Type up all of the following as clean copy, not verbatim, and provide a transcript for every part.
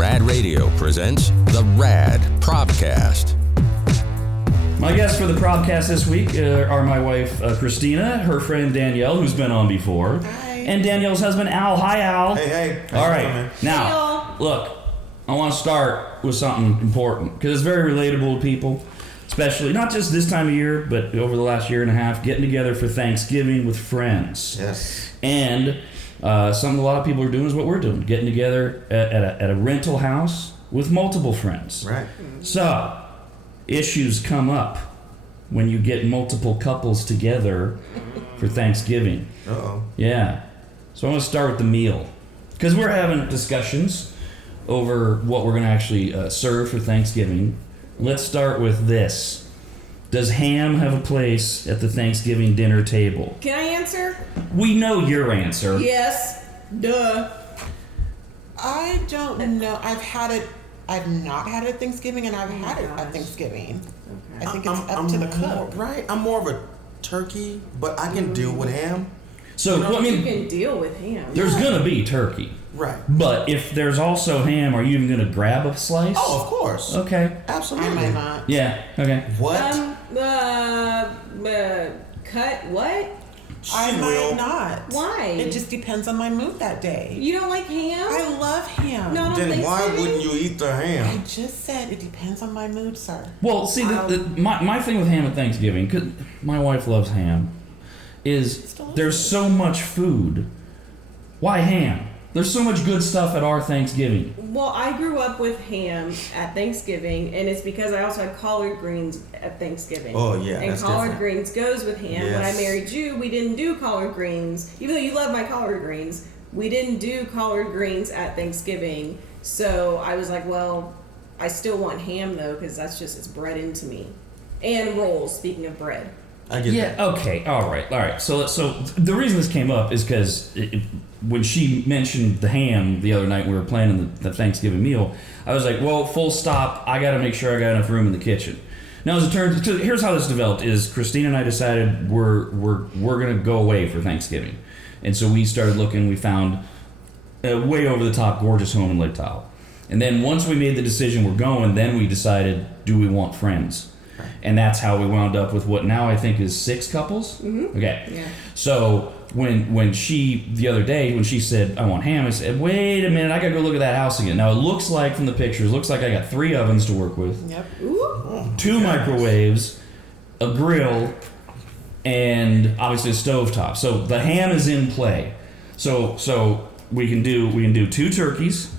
RAD Radio presents the RAD pROBcast. My guests for the pROBcast this week are my wife, Christina, her friend Danielle, who's been on before, and Danielle's husband, Al. Hi, Al. Hey. All right. Now, look, I want to start with something important because it's very relatable to people, especially not just this time of year, but over the last year and a half, getting together for Thanksgiving with friends. Yes. And something a lot of people are doing is what we're doing, getting together at a rental house with multiple friends. Right. So, issues come up when you get multiple couples together for Thanksgiving. Uh-oh. Yeah. So I want to start with the meal. Because we're having discussions over what we're going to actually serve for Thanksgiving. Let's start with this. Does ham have a place at the Thanksgiving dinner table? Can I answer? We know your answer. Yes. Duh. I don't know. I've not had it at Thanksgiving, and I've had it at Thanksgiving. Okay. I think it's up to the cook. Right. I'm more of a turkey, but I can deal with ham. So, you can deal with ham. There's going to be turkey. Right. But if there's also ham, are you even going to grab a slice? Oh, of course. Okay. Absolutely. I might not. Yeah, okay. What? Cut what? I might not. Why? It just depends on my mood that day. You don't like ham? I love ham. No, I don't Then think why so. wouldn't you eat the ham? I just said it depends on my mood, sir. Well, see, my thing with ham at Thanksgiving, because my wife loves ham, is there's so much food. Why ham? There's so much good stuff at our Thanksgiving. Well, I grew up with ham at Thanksgiving, and it's because I also had collard greens at Thanksgiving. Oh, yeah, and that's collard different. greens goes with ham. Yes. When I married you, we didn't do collard greens. Even though you love my collard greens, we didn't do collard greens at Thanksgiving. So I was like, well, I still want ham, though, because it's bred into me. And rolls, speaking of bread. I get that. Okay, all right. So the reason this came up is because when she mentioned the ham the other night when we were planning the Thanksgiving meal, I was like, well, full stop, I got to make sure I got enough room in the kitchen. Now, as it turns, here's how this developed: is Christina and I decided we're gonna go away for Thanksgiving, and so we started looking. We found a way over the top, gorgeous home in Lake Tahoe, and then once we made the decision we're going, then we decided, do we want friends? And that's how we wound up with what now I think is 6 couples. Mm-hmm. Okay. Yeah. So when she, the other day, when she said, I want ham, I said, wait a minute, I gotta go look at that house again. Now it looks like from the pictures, looks like I got 3 ovens to work with. Yep. Ooh. 2 microwaves, a grill, and obviously a stovetop. So the ham is in play. So we can do 2 turkeys.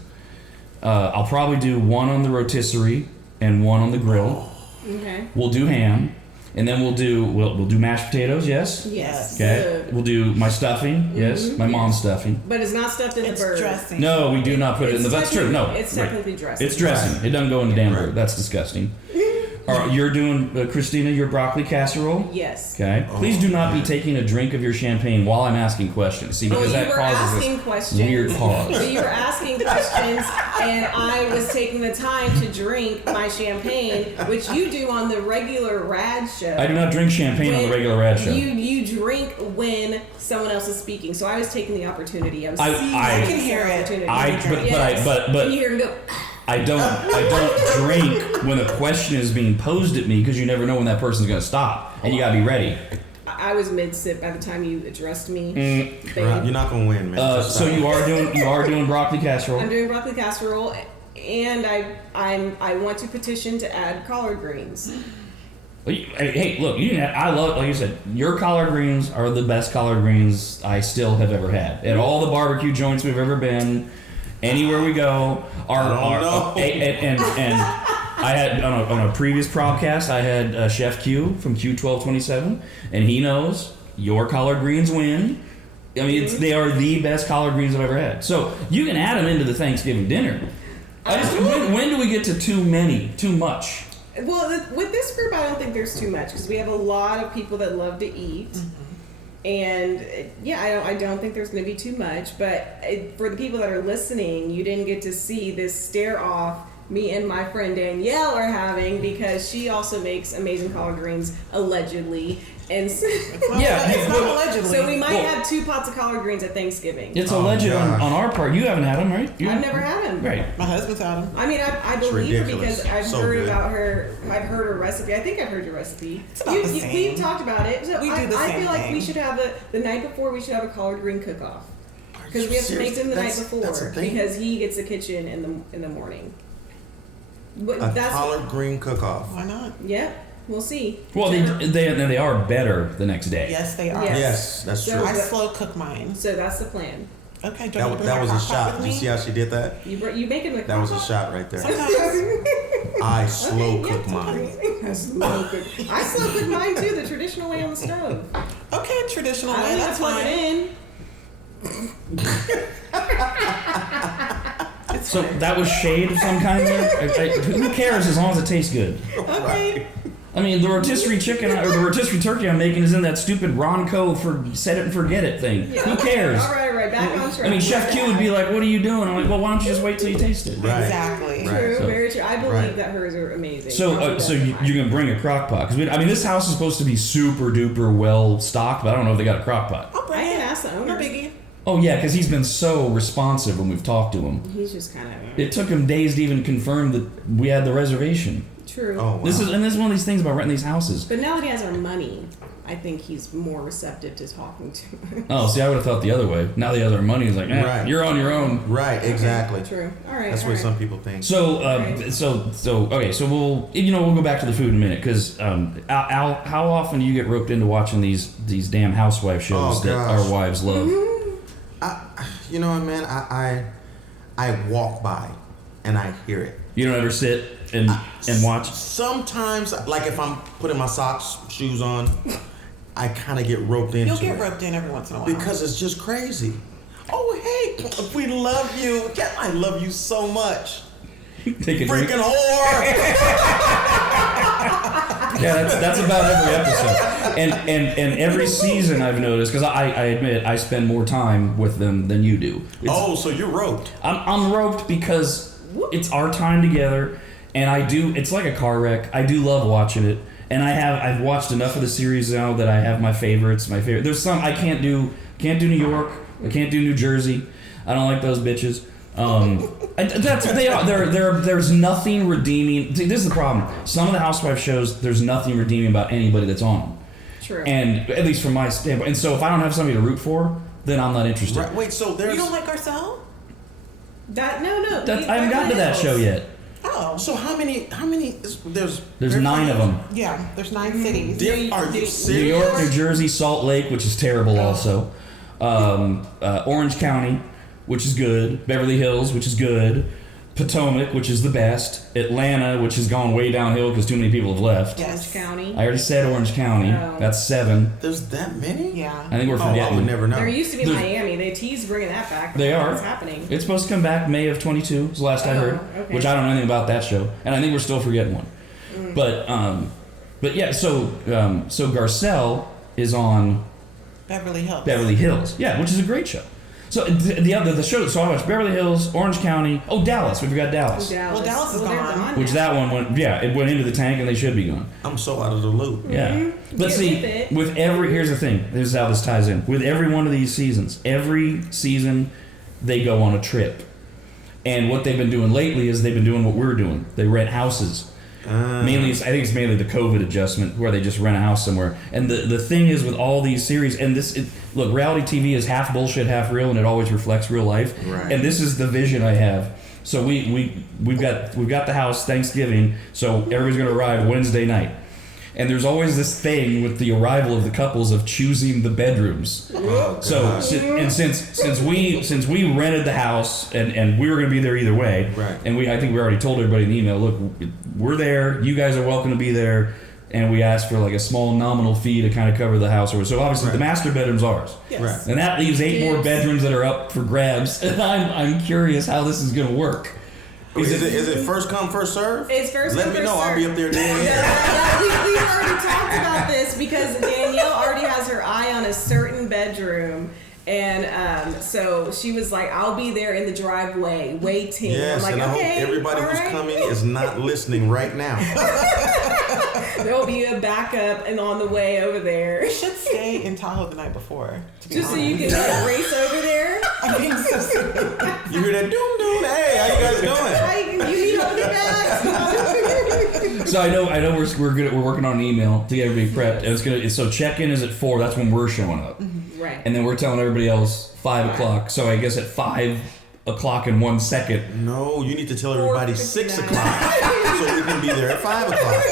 I'll probably do 1 on the rotisserie and 1 on the grill. Okay. We'll do ham, and then we'll do mashed potatoes. Yes. Yes. Okay. Good. We'll do my stuffing. Yes. My mom's stuffing. But it's not stuffed in the bird. Dressing. No, we do not put it in the. That's true. No. It's technically dressing. It's dressing. It doesn't go in the damn bird. That's disgusting. All right, you're doing Christina, your broccoli casserole. Yes. Okay. Please do not be taking a drink of your champagne while I'm asking questions. See, because that causes this weird pause. So you were asking questions, and I was taking the time to drink my champagne, which you do on the regular RAD show. I do not drink champagne on the regular RAD show. You drink when someone else is speaking. So I was taking the opportunity. I can hear it. But you hear him go. I don't drink when a question is being posed at me because you never know when that person's going to stop, and you got to be ready. I was mid-sip by the time you addressed me. Right. You're not going to win, man. So you are doing broccoli casserole. I'm doing broccoli casserole, and I want to petition to add collard greens. Hey, look, I love, like you said, your collard greens are the best collard greens I still have ever had. At all the barbecue joints we've ever been, anywhere we go, and I had on a previous pROBcast, I had Chef Q from Q1227, and he knows your collard greens win. I mean, they are the best collard greens I've ever had. So you can add them into the Thanksgiving dinner. When do we get to too much? Well, with this group, I don't think there's too much because we have a lot of people that love to eat. Mm-hmm. And yeah, I don't think there's going to be too much, but for the people that are listening, you didn't get to see this stare off me and my friend Danielle are having because she also makes amazing collard greens, allegedly. And so, It's not allegedly. so we might have 2 pots of collard greens at Thanksgiving. It's alleged on our part. You haven't had them, right? I've never had them. Right. My husband's had them. I mean, I believe her because I've So heard good. about her. I've heard her recipe. I think I've heard your recipe. It's about the same. We've talked about it. So We do the I same feel like thing. we should have the night before. We should have a collard green cook-off because we have to make them the night before because he gets the kitchen in the morning. But A collard green cook-off. Why not? Yeah, we'll see. Well, they are better the next day. Yes, they are. Yes. Yes, that's So true. I slow cook mine. So that's the plan. Okay, do you want to bring That my was a crock pot shot. with Did you me? see how she did that? You make it with That was a crock-pot? shot right there. Sometimes. I slow Okay, cook yeah, mine. I slow cook mine too, the traditional way on the stove. Okay, traditional I way. don't That's plug fine. it in. So that was shade of some kind there? Who cares as long as it tastes good? Okay. I mean, the rotisserie chicken or the rotisserie turkey I'm making is in that stupid Ronco for set it and forget it thing. Yeah. Who cares? All right, back on track. I mean, Chef Q would be like, "What are you doing?" I'm like, "Well, why don't you just wait till you taste it?" Right. Exactly. True, So- very true. I believe Right. that hers are amazing. So, I'll do so that. you're gonna bring a crock pot? Because I mean, this house is supposed to be super duper well stocked, but I don't know if they got a crock pot. I'll bring I it. can ask the owner. No biggie. Oh yeah, because he's been so responsive when we've talked to him. He's just kind of It took him days to even confirm that we had the reservation. true. Oh, wow. This is one of these things about renting these houses. But now that he has our money, I think he's more receptive to talking to us. Oh, see, I would have thought the other way. Now that he has our money, he's like, Right. you're on your own. Right, exactly. True. All right. That's all what right. some people think. So, Right. so we'll go back to the food in a minute because Al, how often do you get roped into watching these damn housewife shows Oh, that gosh. our wives love? You know what, man? I walk by and I hear it. You don't ever sit and watch? Sometimes, like if I'm putting my socks, shoes on, I kind of get roped into You'll get it. roped in every once in a while. Because it's just crazy. Oh, hey, we love you. Yeah, I love you so much. Take a drink. Freaking whore. Yeah, that's about every episode. And every season I've noticed, because I admit I spend more time with them than you do. So you're roped. I'm roped because it's our time together, and it's like a car wreck. I do love watching it, and I've watched enough of the series now that I have my favorites. There's some I can't do New York. I can't do New Jersey. I don't like those bitches. That's what they are. There's nothing redeeming. See, this is the problem. Some of the housewife shows, there's nothing redeeming about anybody that's on them. True. And at least from my standpoint. And so if I don't have somebody to root for, then I'm not interested. Right, wait, so there's... You don't like Garcelle? No. I haven't gotten to that show yet. Oh. So how many there's 9 of them. Yeah, there's 9 cities. Are you New serious? York, New Jersey, Salt Lake, which is terrible also. Orange County, which is good. Beverly Hills, which is good. Potomac, which is the best. Atlanta, which has gone way downhill because too many people have left. Yes. Orange County. I already said Orange County. Oh. That's 7. There's that many? Yeah. I think we're Oh, I forgetting. would never know. There used to be There's- Miami. They teased bringing that back. They are. What's happening? It's supposed to come back May of 22 is the last I heard, okay. which I don't know anything about that show, and I think we're still forgetting one. But yeah, so Garcelle is on Beverly Hills. Beverly Hills, yeah, which is a great show. So the show. So I watched Beverly Hills, Orange County. Oh, Dallas. We forgot Dallas. Well, Dallas is they're gone. Which that one went. Yeah, it went into the tank, and they should be gone. I'm so out of the loop. Yeah. But Get see, with it. with here's the thing. This is how this ties in. With every one of these seasons, every season, they go on a trip. And what they've been doing lately is they've been doing what we're doing. They rent houses. Mainly, I think it's mainly the COVID adjustment where they just rent a house somewhere. And the thing is with all these series, and look, reality TV is half bullshit, half real, and it always reflects real life. Right. And this is the vision I have. So we've got the house Thanksgiving, so everybody's gonna arrive Wednesday night. And there's always this thing with the arrival of the couples of choosing the bedrooms. Oh, So God. since we rented the house and we were going to be there either way, Right. and I think we already told everybody in the email, look, we're there. You guys are welcome to be there, and we asked for like a small nominal fee to kind of cover the house. So obviously Right. the master bedroom's ours, Yes. Right. and that leaves 8 more Yes. bedrooms that are up for grabs. And I'm curious how this is going to work. Is it first come, first serve? It's first Let come, me first know. I'll be serve. up there then. We've already talked about this because Danielle already has her eye on a certain bedroom. And so she was like, I'll be there in the driveway waiting. Yes, I'm like, and I okay, hope everybody all who's right. coming is not listening right now. There will be a backup and on the way over there. We should stay in Tahoe the night before. To be Just honest. so you can race over there. I'm being so serious. You hear that doom doom? Hey, how you guys doing? You need all the bags. So I know we're working on an email to get everybody prepped, and so check-in is at 4. That's when we're showing up, Right. and then we're telling everybody else 5 o'clock. So I guess at 5 o'clock in 1 second. No, you need to tell everybody 6 o'clock so we can be there at 5 o'clock.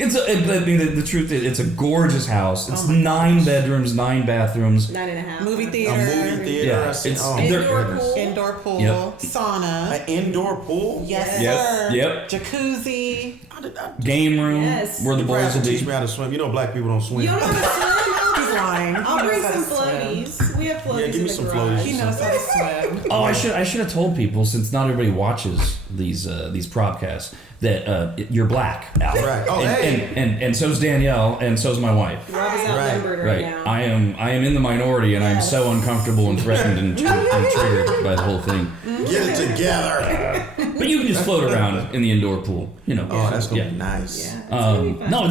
The truth is, it's a gorgeous house. It's 9 bedrooms, 9 bathrooms. 9.5. Movie A theater. movie theater. Yeah, I see. it's- Oh, they're- Indoor goodness. pool. Indoor pool. Yep. Sauna. An indoor pool? Yes, Yep. sir. Yep. Jacuzzi. Game room Yes. where the You boys have will to teach be. me how to swim. You know black people don't swim. You don't know how to swim? He's lying. I'll He bring knows how some to swim. floaties. We have floaties Yeah, give in me the some garage. floaties. He knows how to swim. Oh, I should have told people, since not everybody watches these pROBcasts, that you're black, Al. Right. Oh, and, hey. and so's Danielle, and so's my wife. Rob is outnumbered right now. I am in the minority, and I'm Yes. so uncomfortable and threatened and triggered by the whole thing. Get it together. But you can just float around in the indoor pool, you know. Oh, that's gonna Yeah. be nice. Yeah, it's gonna be fun. No,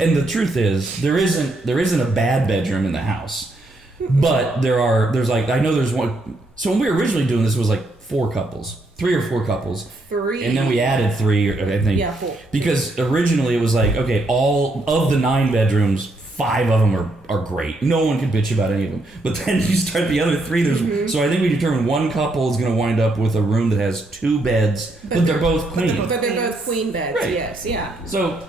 and the truth is there isn't a bad bedroom in the house, but there's like, I know there's one. So when we were originally doing this, it was like 3 or 4 couples, 3. and then we added 3, I think. Yeah, 4. Because originally it was like, okay, all of the 9 bedrooms, 5 of them are great. No one can bitch about any of them. But then you start the other 3. So I think we determined one couple is going to wind up with a room that has 2 beds, but they're both queen. But they're both queen beds. Right. Yes, yeah. So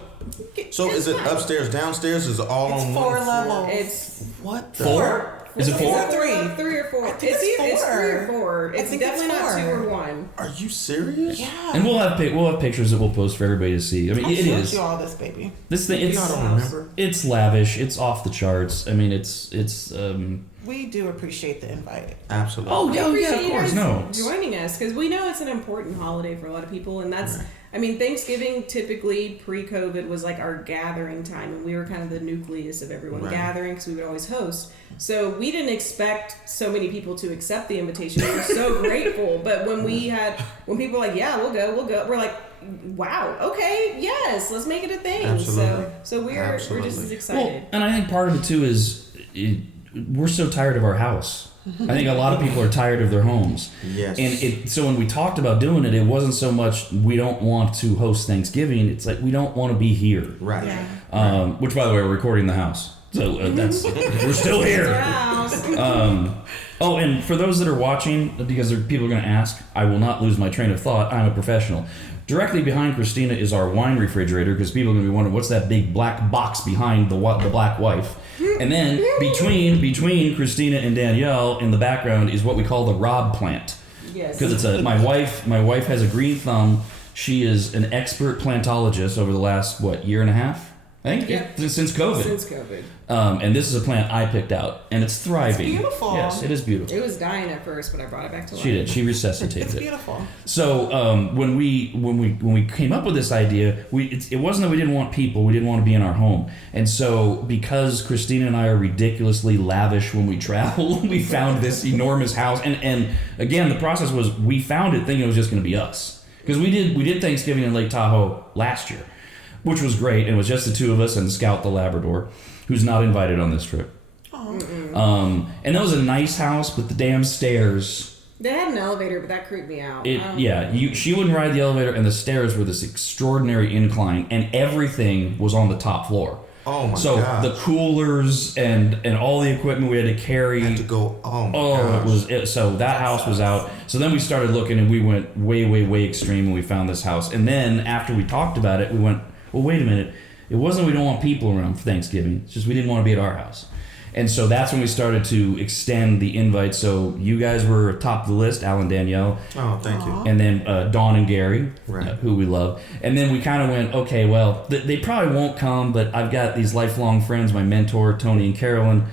So is it upstairs, downstairs? Is it all It's on 4 one floor? levels. It's What the? 4? Is it 4? Is it 3? 3 or 4. I think it's It's 3 or 4. 4. I It's think it's definitely not 2 4. or 1. Are you serious? Yeah. And we'll have pictures that we'll post for everybody to see. I mean, I it showed is. you all this, baby. This thing, You know, I don't remember. it's lavish. It's off the charts. I mean, it's We do appreciate the invite. Absolutely. Oh, We yeah, appreciate of course, you guys no. joining us because we know it's an important holiday for a lot of people, and that's. Right. I mean, Thanksgiving typically pre-COVID was like our gathering time, and we were kind of the nucleus of everyone Right. gathering because we would always host. So we didn't expect so many people to accept the invitation. We were so grateful, but when people were like, "Yeah, we'll go," we're like, "Wow, okay, yes, let's make it a thing." Absolutely. So we're just as Absolutely. excited. Well, and I think part of it too is we're so tired of our house. I think a lot of people are tired of their homes. Yes. And so when we talked about doing it, it wasn't so much we don't want to host Thanksgiving. It's like we don't want to be here. Right. Yeah. Which, by the way, we're recording in the house. So that's we're still here. House. Oh, and for those that are watching, because people are going to ask, I will not lose my train of thought. I'm a professional. Directly behind Christina is our wine refrigerator, because people are going to be wondering what's that big black box behind the black wife. And then between Christina and Danielle in the background is what we call the RAD plant, Yes. because it's my wife has a green thumb. She is an expert plantologist over the last year and a half. I think Yeah. since COVID. Since COVID. And this is a plant I picked out, and it's thriving. It's beautiful. Yes, it is beautiful. It was dying at first, but I brought it back to life. She did. She resuscitated It's it. beautiful. So when we came up with this idea, it wasn't that we didn't want people. We didn't want to be in our home. And so because Christina and I are ridiculously lavish when we travel, we found this enormous house. And again, the process was we found it thinking it was just going to be us, because we did Thanksgiving in Lake Tahoe last year, which was great. And it was just the 2 of us and Scout the Labrador, who's not invited on this trip. And that was a nice house, but the damn stairs. They had an elevator, but that creeped me out. She wouldn't ride the elevator, and the stairs were this extraordinary incline, and everything was on the top floor. Oh my so God. the coolers and all the equipment we had to carry. Had to go. Oh my gosh. So that house was out. So then we started looking, and we went way, way, way extreme, and we found this house. And then after we talked about it, we went, well, wait a minute. It wasn't we don't want people around for Thanksgiving. It's just we didn't want to be at our house. And so that's when we started to extend the invite. So you guys were top of the list, Al and Danielle. Oh, thank you. And then Dawn and Gary, Right. who we love. And then we kind of went, okay, well, they probably won't come, but I've got these lifelong friends, my mentor, Tony and Carolyn,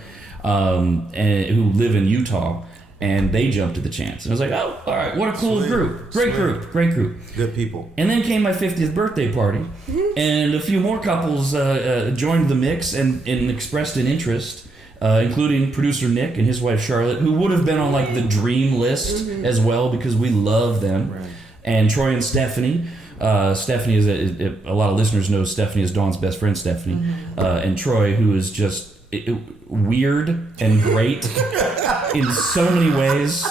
who live in Utah, and they jumped at the chance. And I was like, oh, all right, what a cool Sweet. group. Great Sweet. group. Good people. And then came my 50th birthday party, and a few more couples joined the mix and expressed an interest, including producer Nick and his wife Charlotte, who would have been on the dream list as well, because we love them. Right. And Troy and Stephanie, Stephanie is a lot of listeners know Stephanie is Dawn's best friend, Stephanie, and Troy, who is just weird and great in so many ways.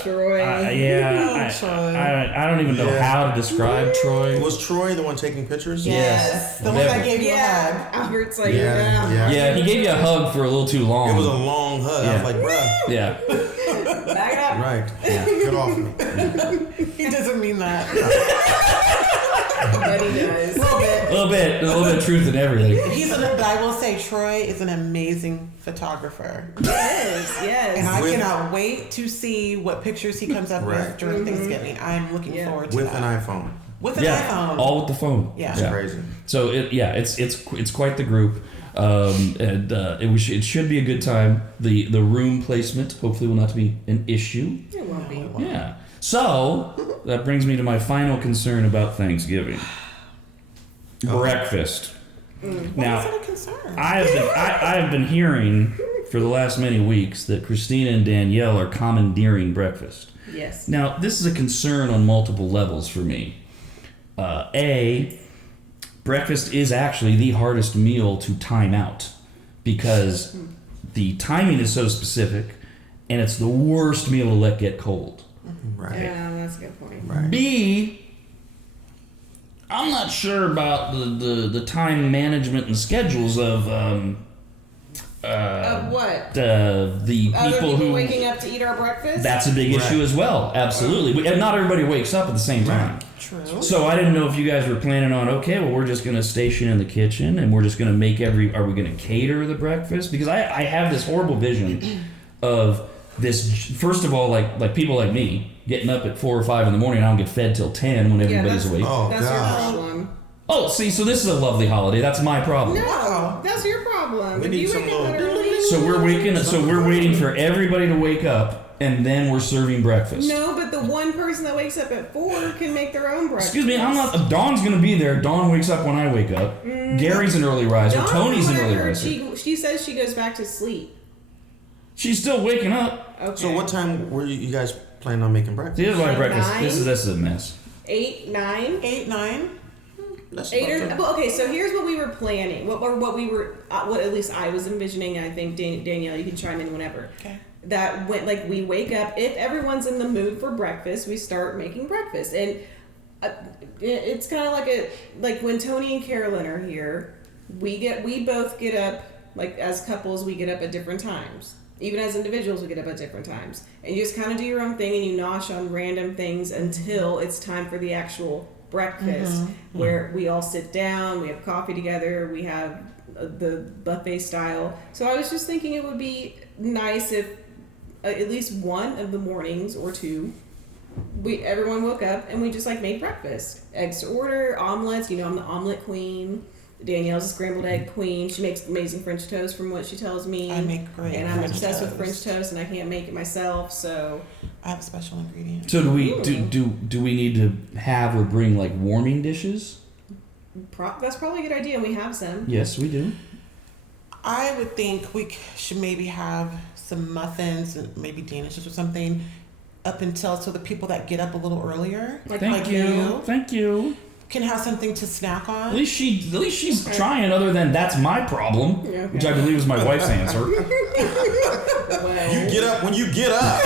Troy. I don't even know how to describe Troy. Was Troy the one taking pictures? Yes. The one that gave you a hug. Albert's like, Yeah, he gave you a hug for a little too long. It was a long hug. I was like, bruh. Yeah. Back up. Right. Yeah. Get off me. He doesn't mean that. But he does. A little bit. A little bit of truth in everything. But I will say, Troy is an amazing photographer. Yes. And I cannot wait to see what pictures he comes up with during Thanksgiving. I'm looking forward to with that. an iPhone. With an iPhone. All with the phone. Yeah. It's crazy. So it's quite the group, and it should be a good time. The room placement hopefully will not be an issue. It won't be. Yeah. So that brings me to my final concern about Thanksgiving. Breakfast. Now, why is that a concern? I have been hearing for the last many weeks that Christina and Danielle are commandeering breakfast. Yes. Now, this is a concern on multiple levels for me. Breakfast is actually the hardest meal to time out because the timing is so specific, and it's the worst meal to let get cold. Right. Yeah, that's a good point. Right. B, I'm not sure about the time management and schedules of what? the people who waking up to eat our breakfast. That's a big issue as well. Absolutely, and not everybody wakes up at the same time. True. So I didn't know if you guys were planning on, okay, well, we're just going to station in the kitchen and we're just going to make are we going to cater the breakfast? Because I have this horrible vision of this, first of all, like people like me getting up at 4 or 5 in the morning and I don't get fed till 10 when everybody's awake. Oh, That's gosh. your problem. Oh, see, so this is a lovely holiday. That's my problem. No, that's your problem. We If need you some wake up little- early. So we're waiting for everybody to wake up and then we're serving breakfast. No, but the one person that wakes up at 4 can make their own breakfast. Excuse me, I'm not. Dawn's gonna be there. Dawn wakes up when I wake up. Gary's an early riser. Dawn, Tony's an when I early heard, riser. She says she goes back to sleep. She's still waking up. Okay. So what time were you guys planning on making breakfast? This is my Like breakfast. 9? This is a mess. 8, 9? 8, 9. That's 8 about or time. well, okay. So here's what we were planning. What at least I was envisioning. And I think Danielle, you can chime in whenever. Okay. That went like we wake up. If everyone's in the mood for breakfast, we start making breakfast, and it's kind of like when Tony and Carolyn are here. We both get up, like as couples, we get up at different times. Even as individuals, we get up at different times, and you just kind of do your own thing, and you nosh on random things until it's time for the actual breakfast, where we all sit down, we have coffee together, we have the buffet style. So I was just thinking it would be nice if at least one of the mornings or two, everyone woke up and we just like made breakfast, eggs to order, omelets. You know, I'm the omelet queen. Danielle's a scrambled egg queen. She makes amazing French toast from what she tells me. I make great and I'm French obsessed with toast. French toast, and I can't make it myself. So I have a special ingredient. So do we need to have or bring like warming dishes? that's probably a good idea. And we have some. Yes, we do. I would think we should maybe have some muffins and maybe danishes or something up until so the people that get up a little earlier, Thank you. can have something to snack on. At least she's trying. Other than that's my problem, Yeah, okay. which I believe is my wife's answer. Well, You get up when you get up.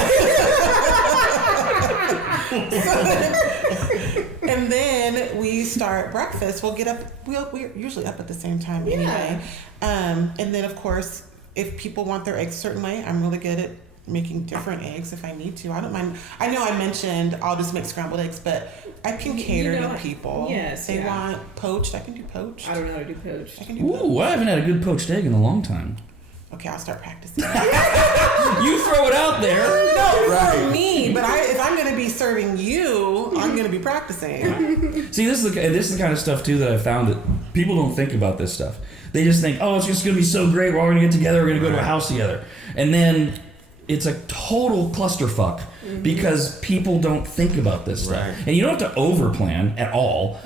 And then we start breakfast. We'll get up. We're usually up at the same time anyway. And then of course, if people want their eggs a certain way, I'm really good at making different eggs if I need to. I don't mind. I know I mentioned I'll just make scrambled eggs, but I can cater to people. yes, They yeah. want poached. I can do poached. I don't know how to do poached. I can do poached. Ooh, I haven't had a good poached egg in a long time. Okay, I'll start practicing. You throw it out there. No, for me, but if I'm going to be serving you, I'm going to be practicing. See, this is the kind of stuff too that I found that people don't think about this stuff. They just think, oh, it's just going to be so great. We're all going to get together. We're going to go to a house together, and then it's a total clusterfuck because people don't think about this stuff. Right. And you don't have to overplan at all,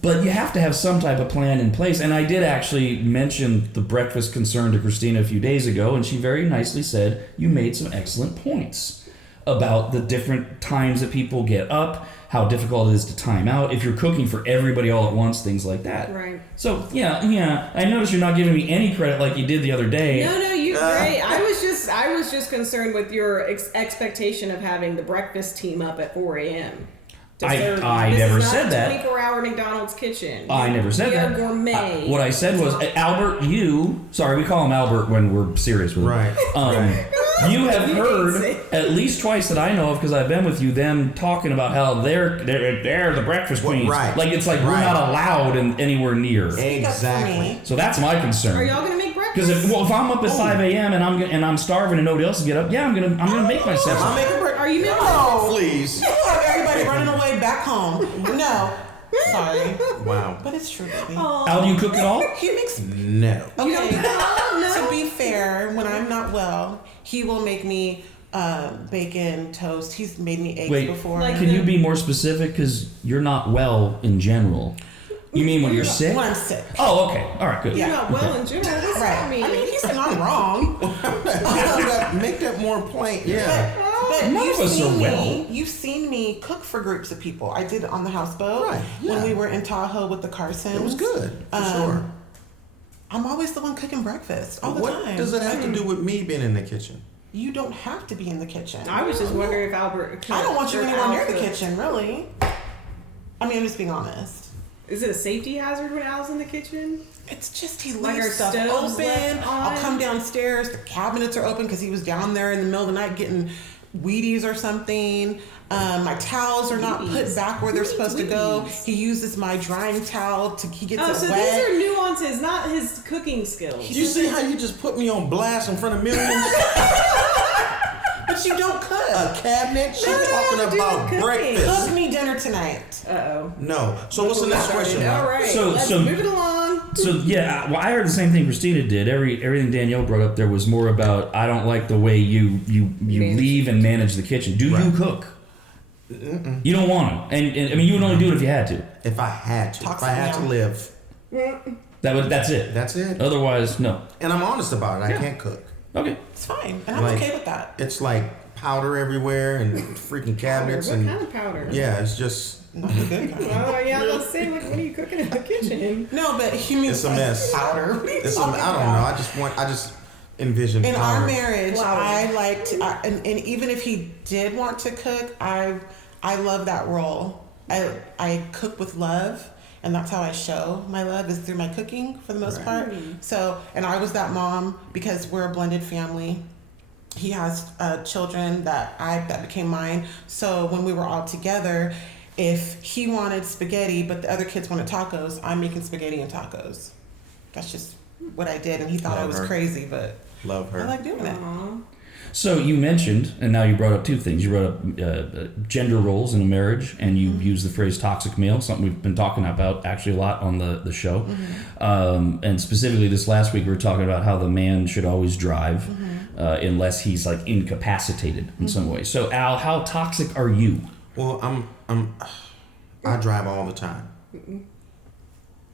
but you have to have some type of plan in place. And I did actually mention the breakfast concern to Christina a few days ago, and she very nicely said, you made some excellent points about the different times that people get up, how difficult it is to time out if you're cooking for everybody all at once, things like that. Right. So yeah. I noticed you're not giving me any credit like you did the other day. No, you're great. I was just concerned with your expectation of having the breakfast team up at 4 a.m. I never said that. This is not a 24-hour McDonald's kitchen. I never said that. We are gourmet. What I said was, Albert, sorry, we call him Albert when we're serious with him. Right. You have heard at least twice that I know of, because I've been with you, them talking about how they're the breakfast queens. Right. Like it's like we're not allowed anywhere near. Exactly. So that's my concern. Are y'all gonna make breakfast? Because if I'm up at 5 a.m. and I'm starving and nobody else will get up, I'm gonna make myself. I'm making breakfast. Are you making No, Please. You have everybody running away back home. No, sorry, Wow. but it's true, baby. Al, do you cook at all? He makes. No. Okay. No. To be fair, when I'm not well, he will make me bacon, toast. He's made me eggs before. Can you be more specific? Because you're not well in general. You mean when you're sick? When I'm sick. Oh, okay. All right, good. You're not well in general. That's Right. I mean, he's not wrong. Make that more plain. Yeah. But None of us are well. You've seen me cook for groups of people. I did it on the houseboat Right, yeah. when we were in Tahoe with the Carsons. It was good, for sure. I'm always the one cooking breakfast all the What time. does it have to do with me being in the kitchen? You don't have to be in the kitchen. I was just wondering if Albert. I don't want you anywhere near the could. kitchen, really. I mean, I'm just being honest. Is it a safety hazard when Al's in the kitchen? It's just he Like leaves our stuff stoves open. left on? I'll come downstairs. The cabinets are open because he was down there in the middle of the night getting Wheaties or something. My towels are not put back where they're supposed to go. He uses my drying towel he gets it So wet. these are nuances, not his cooking skills. Do you see how you just put me on blast in front of millions? But you don't cook. A cabinet? She's No, talking do about cooking. breakfast. Cook me dinner tonight. Uh-oh. No. So what's the next question? All right. So- Let's so- move it along. So yeah, well, I heard the same thing Christina did. Everything Danielle brought up there was more about I don't like the way you leave and manage the kitchen. Do you cook? You don't want to, and I mean you would only do it if you had to. If I had to. Toxic If I had to now. live. That's it. That's it. Otherwise, no. And I'm honest about it. Yeah. I can't cook. Okay. It's fine. And I'm Like, okay with that. It's like powder everywhere and freaking cabinets What and kind of powder? yeah, it's just Not the good kind. Oh yeah, let's say what are you cooking in the kitchen? No, but he means it's a mess. powder. What are you It's talking I don't know. I just envision In powder. our marriage, Flour. I like to, and even if he did want to cook, I love that role. I cook with love, and that's how I show my love is through my cooking for the most part. So, and I was that mom because we're a blended family. He has children that became mine. So when we were all together, if he wanted spaghetti but the other kids wanted tacos, I'm making spaghetti and tacos. That's just what I did, and he thought I Love was her. crazy, but Love her. I like doing it. So you mentioned, and now you brought up two things. You brought up gender roles in a marriage, and you used the phrase "toxic male," something we've been talking about actually a lot on the show. And specifically, this last week we were talking about how the man should always drive, unless he's like incapacitated in some way. So Al, how toxic are you? Well, I drive all the time.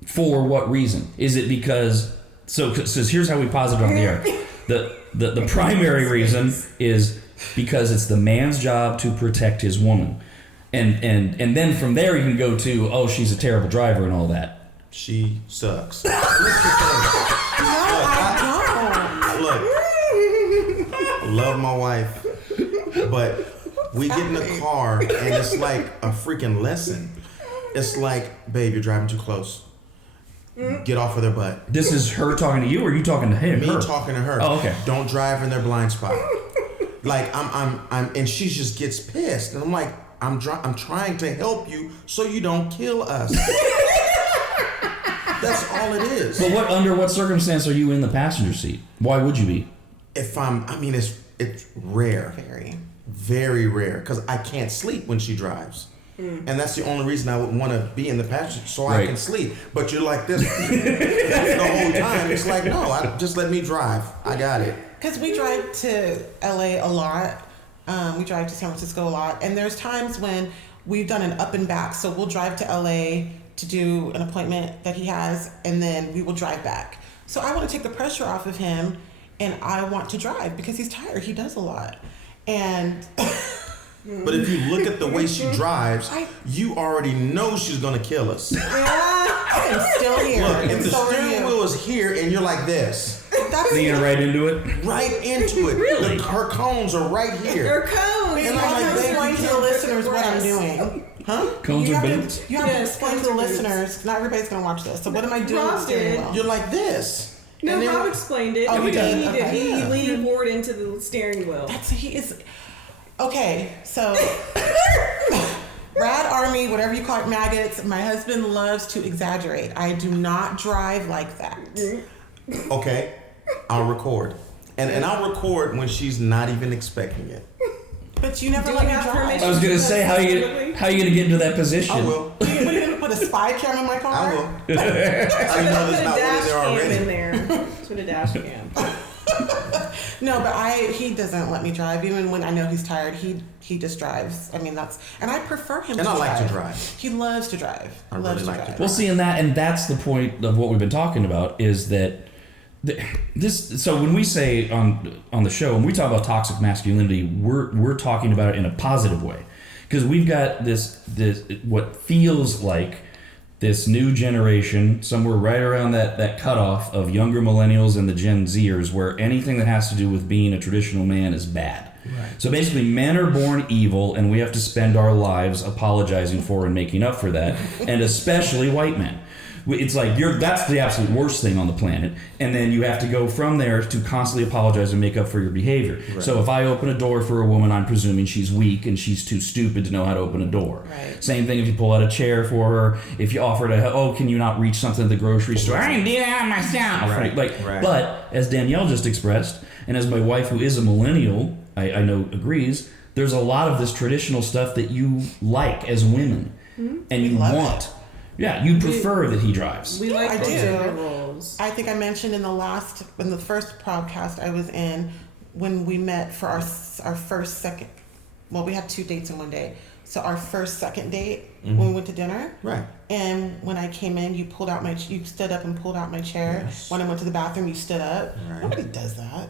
For what reason? Is it because so here's how we posit it on the air. The primary reason is because it's the man's job to protect his woman. And then from there you can go to, oh, she's a terrible driver and all that. She sucks. No, I Look, I love my wife, but we get in the car and it's like a freaking lesson. It's like, babe, you're driving too close. Get off of their butt. This is her talking to you, or are you talking to him? Me her? talking to her. Oh, okay. Don't drive in their blind spot. Like I'm, and she just gets pissed, and I'm like, I'm trying to help you so you don't kill us. That's all it is. But under what circumstance are you in the passenger seat? Why would you be? If it's rare, very rare, because I can't sleep when she drives. And that's the only reason I would want to be in the passenger, so I can sleep. But you're like this the whole time. It's like, no, just let me drive. I got it. Because we drive to LA a lot. We drive to San Francisco a lot. And there's times when we've done an up and back. So we'll drive to LA to do an appointment that he has, and then we will drive back. So I want to take the pressure off of him, and I want to drive because he's tired. He does a lot. And But if you look at the way she drives, you already know she's gonna kill us. Yeah, I'm still here. Look, if the steering wheel is here and you're like this. Leaning right into it? Right into it. Really? Her cones are right here. Her cones! And I'm like, explain to the listeners what I'm doing. Huh? Cones you are have bent? to, you have to explain to the listeners. Not everybody's going to watch this. So what am I doing with the steering wheel? You're like this. No, And then- Rob explained it. Oh, he did? Okay. He leaned forward into the steering wheel. He is... Okay, so... Rad Army, whatever you call it, maggots. My husband loves to exaggerate. I do not drive like that. Okay, I'll record. And I'll record when she's not even expecting it. But you never Do let we me have drive. permission? I was gonna say, how you gonna get into that position? I will. What are you gonna put a spy cam in my car? I will. I know Put there's a not one in dash there cam already. in there. Put a dash cam. No, but he doesn't let me drive. Even when I know he's tired, he just drives. I mean, and I prefer him And to I drive. like to drive. He loves to drive. I Loves really like to drive. Well, see, and that's the point of what we've been talking about is that this. So when we say on the show, when we talk about toxic masculinity, we're talking about it in a positive way, because we've got this what feels like this new generation, somewhere right around that cutoff of younger millennials and the Gen Zers, where anything that has to do with being a traditional man is bad. Right. So basically, men are born evil, and we have to spend our lives apologizing for and making up for that, and especially white men. It's like that's the absolute worst thing on the planet, and then you have to go from there to constantly apologize and make up for your behavior. Right. So if I open a door for a woman, I'm presuming she's weak and she's too stupid to know how to open a door. Right. Same thing if you pull out a chair for her. If you offer to, can you not reach something at the grocery store? I can do that myself. Right. But as Danielle just expressed, and as my wife, who is a millennial, I know agrees, there's a lot of this traditional stuff that you like as women, and you want. Yeah, you prefer that he drives. We like I those do. roles. I think I mentioned in the first pROBcast I was in, when we met for our second. Well, we had 2 dates in one day. So our second date when we went to dinner. Right. And when I came in, you stood up and pulled out my chair. Yes. When I went to the bathroom, you stood up. Right. Nobody does that.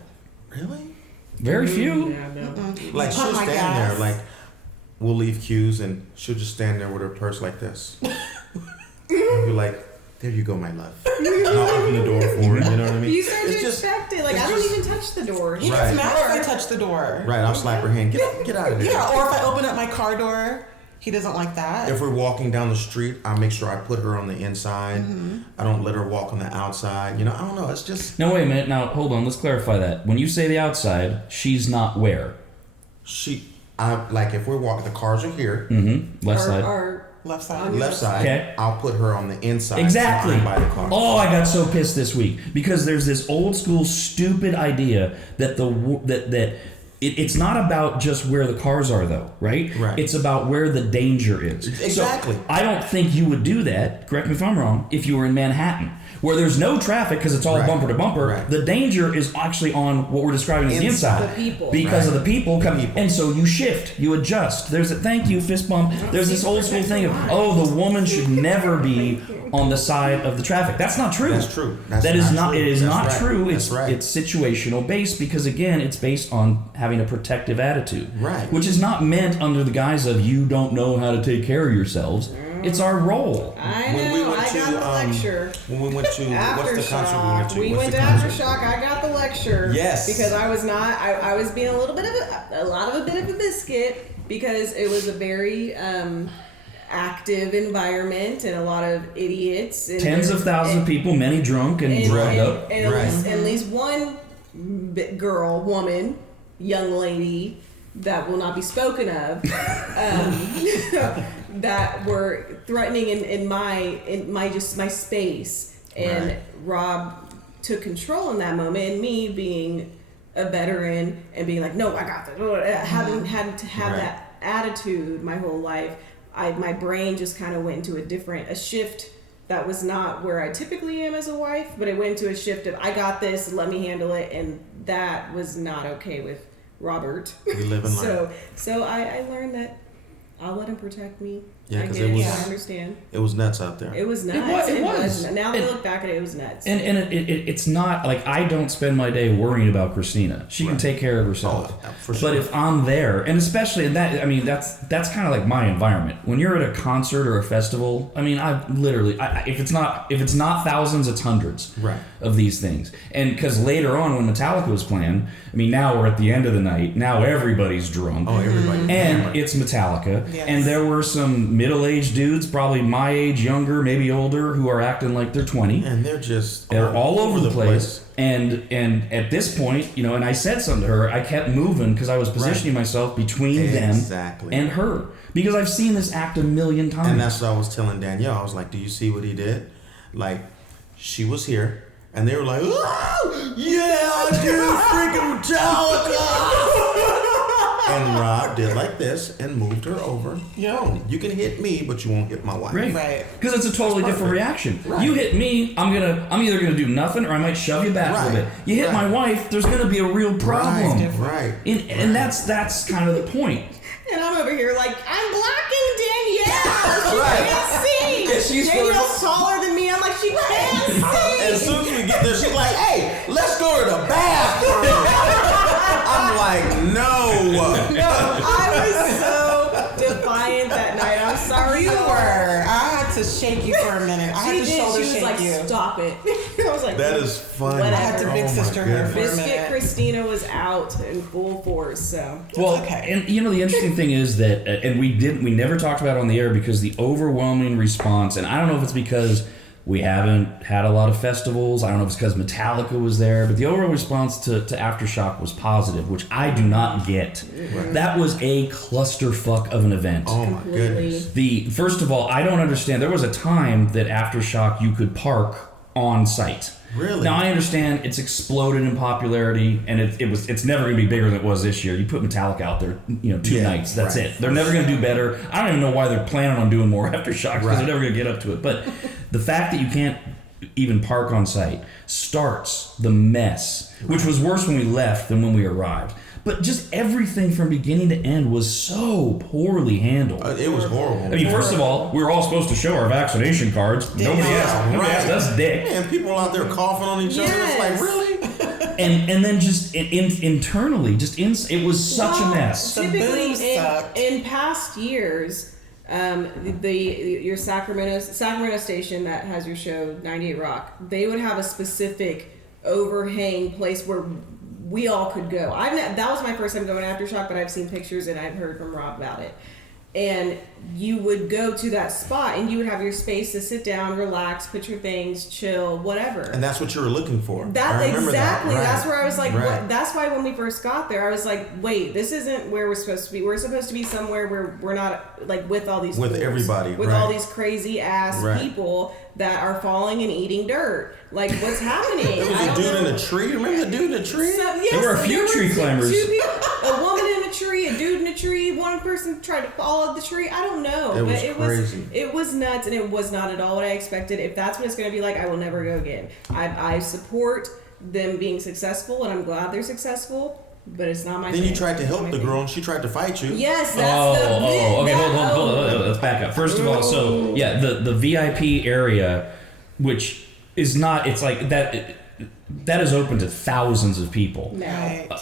Really? Very few. Yeah, no. Like she'll stand there, like we'll leave cues, and she'll just stand there with her purse like this. And be like, there you go, my love. And I'll open the door for her, you know what I mean? You start to expect it. Like, I don't even touch the door. He gets mad if I touch the door. Right, I'll slap her hand. Get out of there. Yeah, or if I open up my car door, he doesn't like that. If we're walking down the street, I make sure I put her on the inside. I don't let her walk on the outside. You know, I don't know. It's just... No, wait a minute. Now, hold on. Let's clarify that. When you say the outside, she's not where? Like if we're walking, the cars are here. Left side. Our left side. Left side. Okay. I'll put her on the inside. Exactly. By the car. Oh, I got so pissed this week because there's this old school stupid idea that it's not about just where the cars are, though, right? Right. It's about where the danger is. Exactly. So I don't think you would do that, correct me if I'm wrong, if you were in Manhattan, where there's no traffic because it's all bumper to bumper. Right. The danger is actually on what we're describing as the inside. The people. Because of the people coming. And so you shift, you adjust. There's a thank you, fist bump. There's this old school thing of, the woman should never be on the side of the traffic. That's not true. That's true. It is not That's true. That's right. It's situational based because, again, it's based on having a protective attitude. Right. Which is not meant under the guise of you don't know how to take care of yourselves. It's our role. I know. When we went I to, got the lecture. When we went to what's the concert we went to? We What's went the to concert? Aftershock. I got the lecture. Yes. Because I was not. I was being a little bit of a bit of a biscuit because it was a very active environment and a lot of idiots. And Tens of thousands of people, many drunk and drugged up. And at least one woman, young lady that will not be spoken of, that were threatening in my space, and Rob took control in that moment, and me being a veteran and being like, no, I got this, having had to have that attitude my whole life, my brain just kind of went into a shift that was not where I typically am as a wife, but it went into a shift of I got this, let me handle it, and that was not okay with Robert. We live and learn. So I learned that I'll let him protect me. Yeah, I because get it it. was I understand. it was nuts out there. It was nuts. It was. Now that I look back at it, it was nuts. And it's not like I don't spend my day worrying about Christina. She can take care of herself. Oh, for sure. But if I'm there, and especially in that, I mean, that's kind of like my environment. When you're at a concert or a festival, I mean, I literally, if it's not thousands, it's hundreds of these things. And because later on when Metallica was playing, I mean, now we're at the end of the night. Now everybody's drunk. Oh, everybody. And it's Metallica. Yes. And there were some middle-aged dudes, probably my age, younger, maybe older, who are acting like they're 20. And they're all over the place. And at this point, and I said something to her. I kept moving because I was positioning myself between them and her. Because I've seen this act a million times. And that's what I was telling Danielle. I was like, do you see what he did? Like, she was here. And they were like, oh, yeah, dude, freaking Metallica. And Rob did like this and moved her over. Yo, you can hit me, but you won't hit my wife. Right. Because it's a totally different reaction. Right. You hit me, I'm either gonna do nothing or I might shove you back a little bit. You hit my wife, there's gonna be a real problem. Right. And that's kind of the point. And I'm over here like, I'm blocking Danielle. She can't see. And she's Danielle's taller than me. I'm like, she can't see. As soon as we get there, she's like, hey, let's go to the bathroom. I'm like, no. I was so defiant that night. I'm sorry. You were. I had to shake you for a minute. I had to shoulder She was shake like, you. stop it. I was like, that is funny. Whatever. I had to big sister her for a Biscuit minute. Christina was out in full force, so. Well, okay. And the interesting thing is that, and we never talked about it on the air because the overwhelming response, and I don't know if it's because we haven't had a lot of festivals, I don't know if it's because Metallica was there, but the overall response to Aftershock was positive, which I do not get. Right. That was a clusterfuck of an event. Oh my goodness. First of all, I don't understand. There was a time that Aftershock you could park on site. Really? Now I understand it's exploded in popularity, and it's never going to be bigger than it was this year. You put Metallica out there, 2 nights, that's it. They're never going to do better. I don't even know why they're planning on doing more Aftershocks because they're never going to get up to it. But the fact that you can't even park on site starts the mess, which was worse when we left than when we arrived. But just everything from beginning to end was so poorly handled. It was horrible. I mean, first of all, we were all supposed to show our vaccination cards. Nobody asked us dick. And people out there coughing on each other. It's like, really? And then just internally, it was such a mess. Typically, in past years, your Sacramento station that has your show 98 Rock, they would have a specific overhang place where we all could go. That was my first time going to Aftershock, but I've seen pictures and I've heard from Rob about it. And you would go to that spot and you would have your space to sit down, relax, put your things, chill, whatever. And that's what you were looking for. Exactly. That. Right. That's where I was like, what? That's why when we first got there, I was like, wait, this isn't where we're supposed to be. We're supposed to be somewhere where we're not like with all these with fools, everybody, with all these crazy ass people that are falling and eating dirt. Like, what's happening? There was a dude in a tree. Remember the dude in a tree? Yes, there were a few tree climbers. A woman in a tree, a dude in a tree, one person tried to fall up the tree. I don't know. It was crazy. It was nuts, and it was not at all what I expected. If that's what it's going to be like, I will never go again. I support them being successful, and I'm glad they're successful. But it's not my thing. Then you tried to help the girl and she tried to fight you. Yes, that's okay, hold on. Let's back up. First of all, so yeah, the VIP area, which is not, it's like that is open to thousands of people.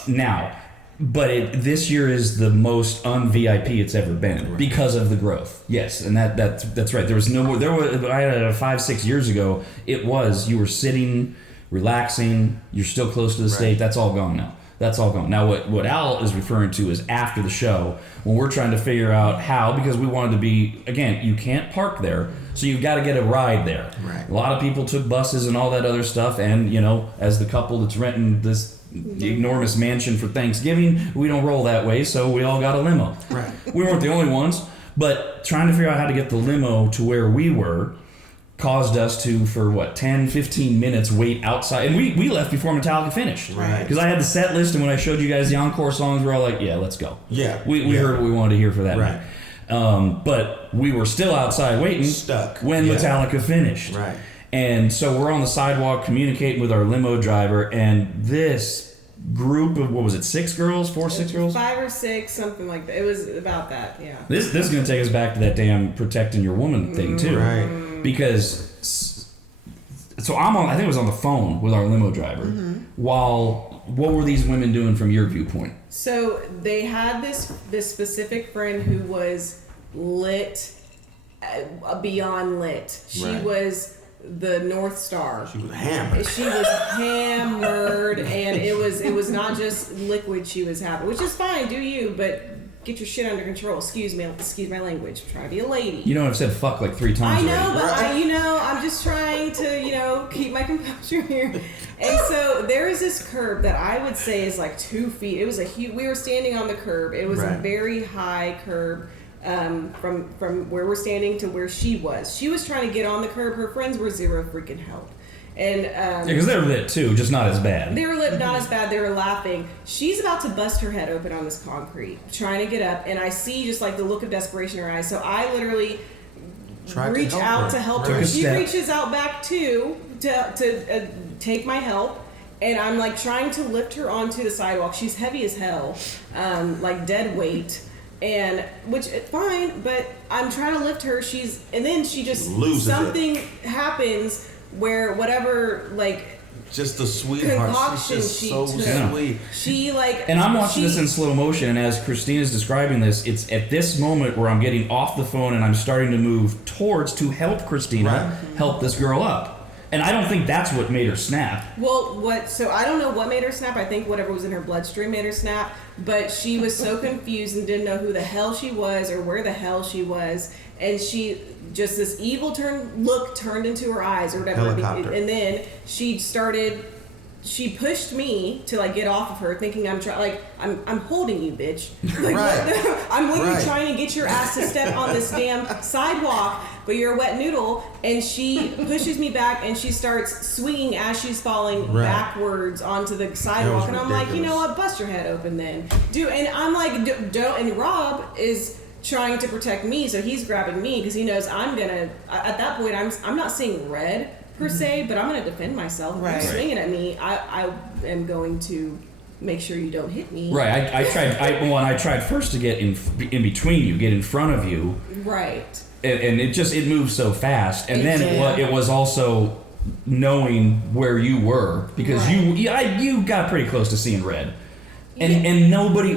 Now, but this year is the most un-VIP it's ever been because of the growth. Yes, and that's right. There was no more. I had 5-6 years ago. It was you were sitting, relaxing. You're still close to the stage. That's all gone now. That's all gone. Now, what Al is referring to is after the show, when we're trying to figure out how, because we wanted to be, again, you can't park there, so you've got to get a ride there. Right. A lot of people took buses and all that other stuff, and, as the couple that's renting this enormous mansion for Thanksgiving, we don't roll that way, so we all got a limo. Right. We weren't the only ones, but trying to figure out how to get the limo to where we were caused us to, for 10, 15 minutes, wait outside. And we left before Metallica finished. Right. Because I had the set list, and when I showed you guys the encore songs, we're all like, yeah, let's go. Yeah. We heard what we wanted to hear for that right. night. But we were still outside waiting. Stuck. When Metallica finished. Right. And so we're on the sidewalk communicating with our limo driver, and this group of, what was it, 6 girls? 6 girls? 5 or 6, something like that. It was about that, yeah. This is going to take us back to that damn protecting your woman thing, too. Right. Because, so I think it was on the phone with our limo driver. What were these women doing from your viewpoint? So they had this specific friend who was lit, beyond lit. She was the North Star. She was hammered. She was hammered, and it was not just liquid she was having, which is fine, do you, but get your shit under control. Excuse my language. Try to be a lady. You know, I've said fuck like 3 times I know, already. but I'm just trying to, keep my composure here. And so there is this curb that I would say is like 2 feet. It was we were standing on the curb. It was a very high curb. From where we're standing to where she was. She was trying to get on the curb. Her friends were zero freaking help. And because they were lit too, just not as bad. They were lit, not as bad. They were laughing. She's about to bust her head open on this concrete, trying to get up, and I see just like the look of desperation in her eyes. So I literally reach out to help her. She reaches out back too to take my help. And I'm like trying to lift her onto the sidewalk. She's heavy as hell, like dead weight. And which fine, but I'm trying to lift her. And then she just loses something happens where whatever just the sweetheart. Concoction She's just she so took. sweet. She and I'm watching this in slow motion, and as Christina's describing this, it's at this moment where I'm getting off the phone and I'm starting to move towards to help Christina help this girl up. And I don't think that's what made her snap. Well, so I don't know what made her snap. I think whatever was in her bloodstream made her snap. But she was so confused and didn't know who the hell she was or where the hell she was. And she just this evil look turned into her eyes or whatever. Helicopter. And then she pushed me to get off of her, thinking I'm holding you, bitch. I'm literally trying to get your ass to step on this damn sidewalk, but you're a wet noodle. And she pushes me back, and she starts swinging as she's falling backwards onto the sidewalk. And I'm like, you know what? Bust your head open then, dude. And I'm like, don't. And Rob is trying to protect me, so he's grabbing me because he knows I'm gonna. At that point, I'm not seeing red per se, but I'm going to defend myself. If you're swinging at me, I am going to make sure you don't hit me. Right. I tried first to get in between you, get in front of you. Right. And it moved so fast. And it was also knowing where you were because you got pretty close to seeing red. And nobody,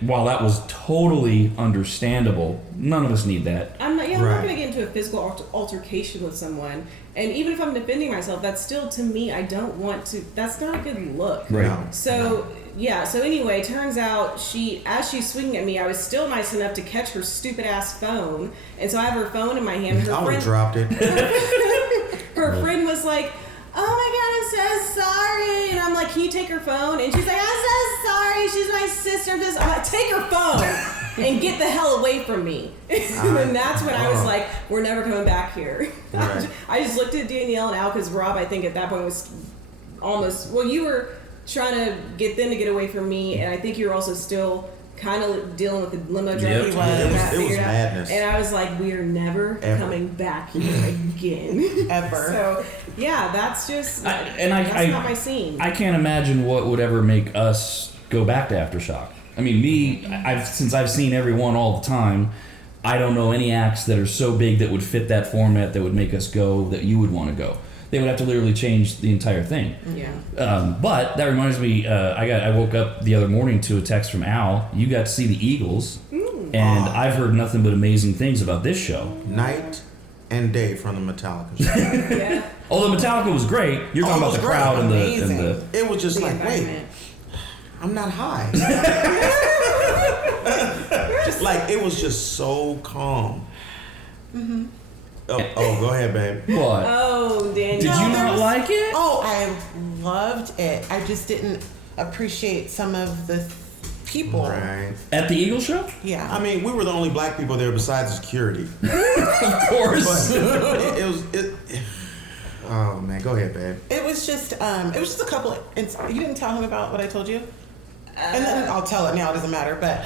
while that was totally understandable, none of us need that. I'm not going to get into a physical altercation with someone. And even if I'm defending myself, that's still, to me, I don't want to, that's not a good look. Right. So anyway, turns out as she's swinging at me, I was still nice enough to catch her stupid ass phone. And so I have her phone in my hand. I would have dropped it. Her friend was like, oh my God, I'm so sorry. And I'm like, can you take her phone? And she's like, I'm so sorry. She's my sister. I'm like, take her phone and get the hell away from me. And that's when I was like, we're never coming back here. Right. I just looked at Danielle and Al because Rob, I think at that point was almost, you were trying to get them to get away from me. And I think you were also still kind of dealing with the limo driver. It was madness. And I was like, we are never coming back here again. Ever. So, that's just, that's not my scene. I can't imagine what would ever make us go back to Aftershock. I mean, since I've seen everyone all the time, I don't know any acts that are so big that would fit that format that would make us go, that you would want to go. They would have to literally change the entire thing. Yeah. But that reminds me, I woke up the other morning to a text from Al. You got to see the Eagles, and I've heard nothing but amazing things about this show. Night and day from the Metallica show. Yeah. Although Metallica was great, you're talking about the crowd and the. It was just like, wait, I'm not high. It was just so calm. Mm-hmm. Oh, go ahead, babe. What? Oh, Danielle. Did you not like it? Oh, I loved it. I just didn't appreciate some of the people. Right. At the Eagle show? Yeah. I mean, we were the only black people there besides security. Of course. But oh man, go ahead, babe. It was just a couple. You didn't tell him about what I told you? And then I'll tell it now, it doesn't matter. But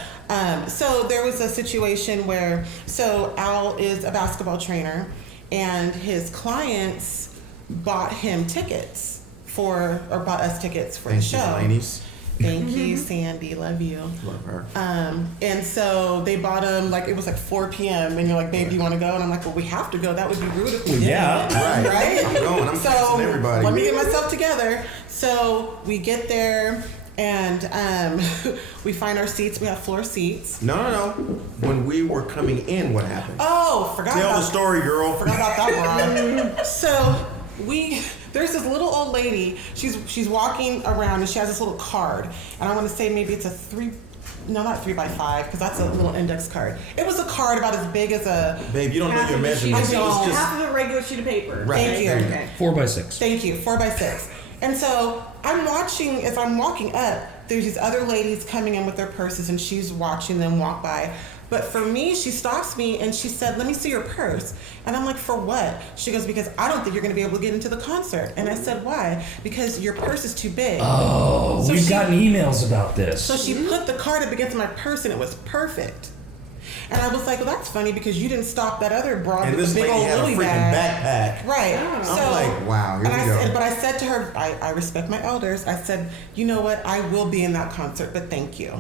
so there was a situation where, Al is a basketball trainer, and his clients bought him tickets or bought us tickets for Thank the you, show. ladies. Thank you, Sandy. Love you. Love her. And so they bought them, like, it was like 4 p.m. And you're like, babe, do you want to go? And I'm like, well, we have to go. That would be rude if we didn't. Yeah. Right. I'm going. I'm So everybody. let me get myself together. So we get there and we find our seats. We have floor seats. No. When we were coming in, what happened? Oh, forgot Tell about the story, girl. Forgot about that one. So there's this little old lady. She's walking around and she has this little card. And I want to say maybe it's not 3x5 because that's a little index card. It was a card about as big as a. Babe, you don't know your measurements. I don't. Half of a regular sheet of paper. Right. Thank you. Okay. 4x6. Thank you. 4x6. And so I'm watching as I'm walking up. There's these other ladies coming in with their purses, and she's watching them walk by. But for me, she stops me and she said, "Let me see your purse." And I'm like, "For what?" She goes, "Because I don't think you're going to be able to get into the concert." And I said, "Why?" "Because your purse is too big." Oh, So we've gotten emails about this. So she put the card up against my purse, and it was perfect. And I was like, "Well, that's funny because you didn't stop that other broad And with this the big lady old had a Louis freaking bag." backpack. Right. I'm like, wow, here we go. But I said to her, I respect my elders. I said, "You know what? I will be in that concert, but thank you."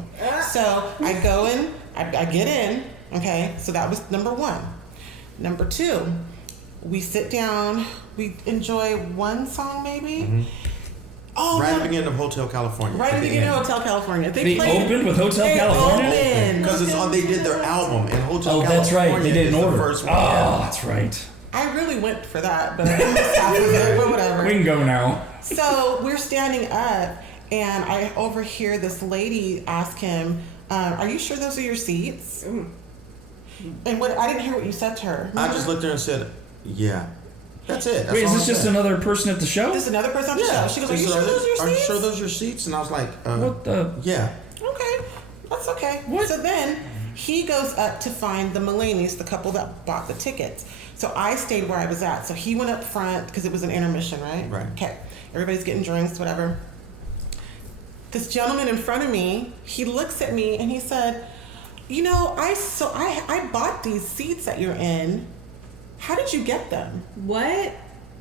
So I go in, I get in. Okay, so that was number one. Number two, we sit down, we enjoy one song maybe. Mm-hmm. Oh, Right at no. the beginning of Hotel California. Right at the beginning of Hotel California. They opened with Hotel California? Because it's all they did their album and Hotel Oh, California. that's right. They did an is order. The first one. Oh, that's right. I really went for that, but I missed half of it, but whatever. We can go now. So we're standing up, and I overhear this lady ask him, "Are you sure those are your seats?" And I didn't hear what you said to her. I just looked at her and said, "Yeah, that's it." That's Wait, is all this I just said. another person at the show? This is another person on the show. She goes, "Are you sure those are your Are you seats?" sure those are your seats? And I was like, What the? Yeah. Okay, that's okay. What? So then he goes up to find the Mulaney's, the couple that bought the tickets. So I stayed where I was at. So he went up front because it was an intermission, right? Right. Okay. Everybody's getting drinks, whatever. This gentleman in front of me, he looks at me and he said, "You know, I bought these seats that you're in. How did you get them?" What?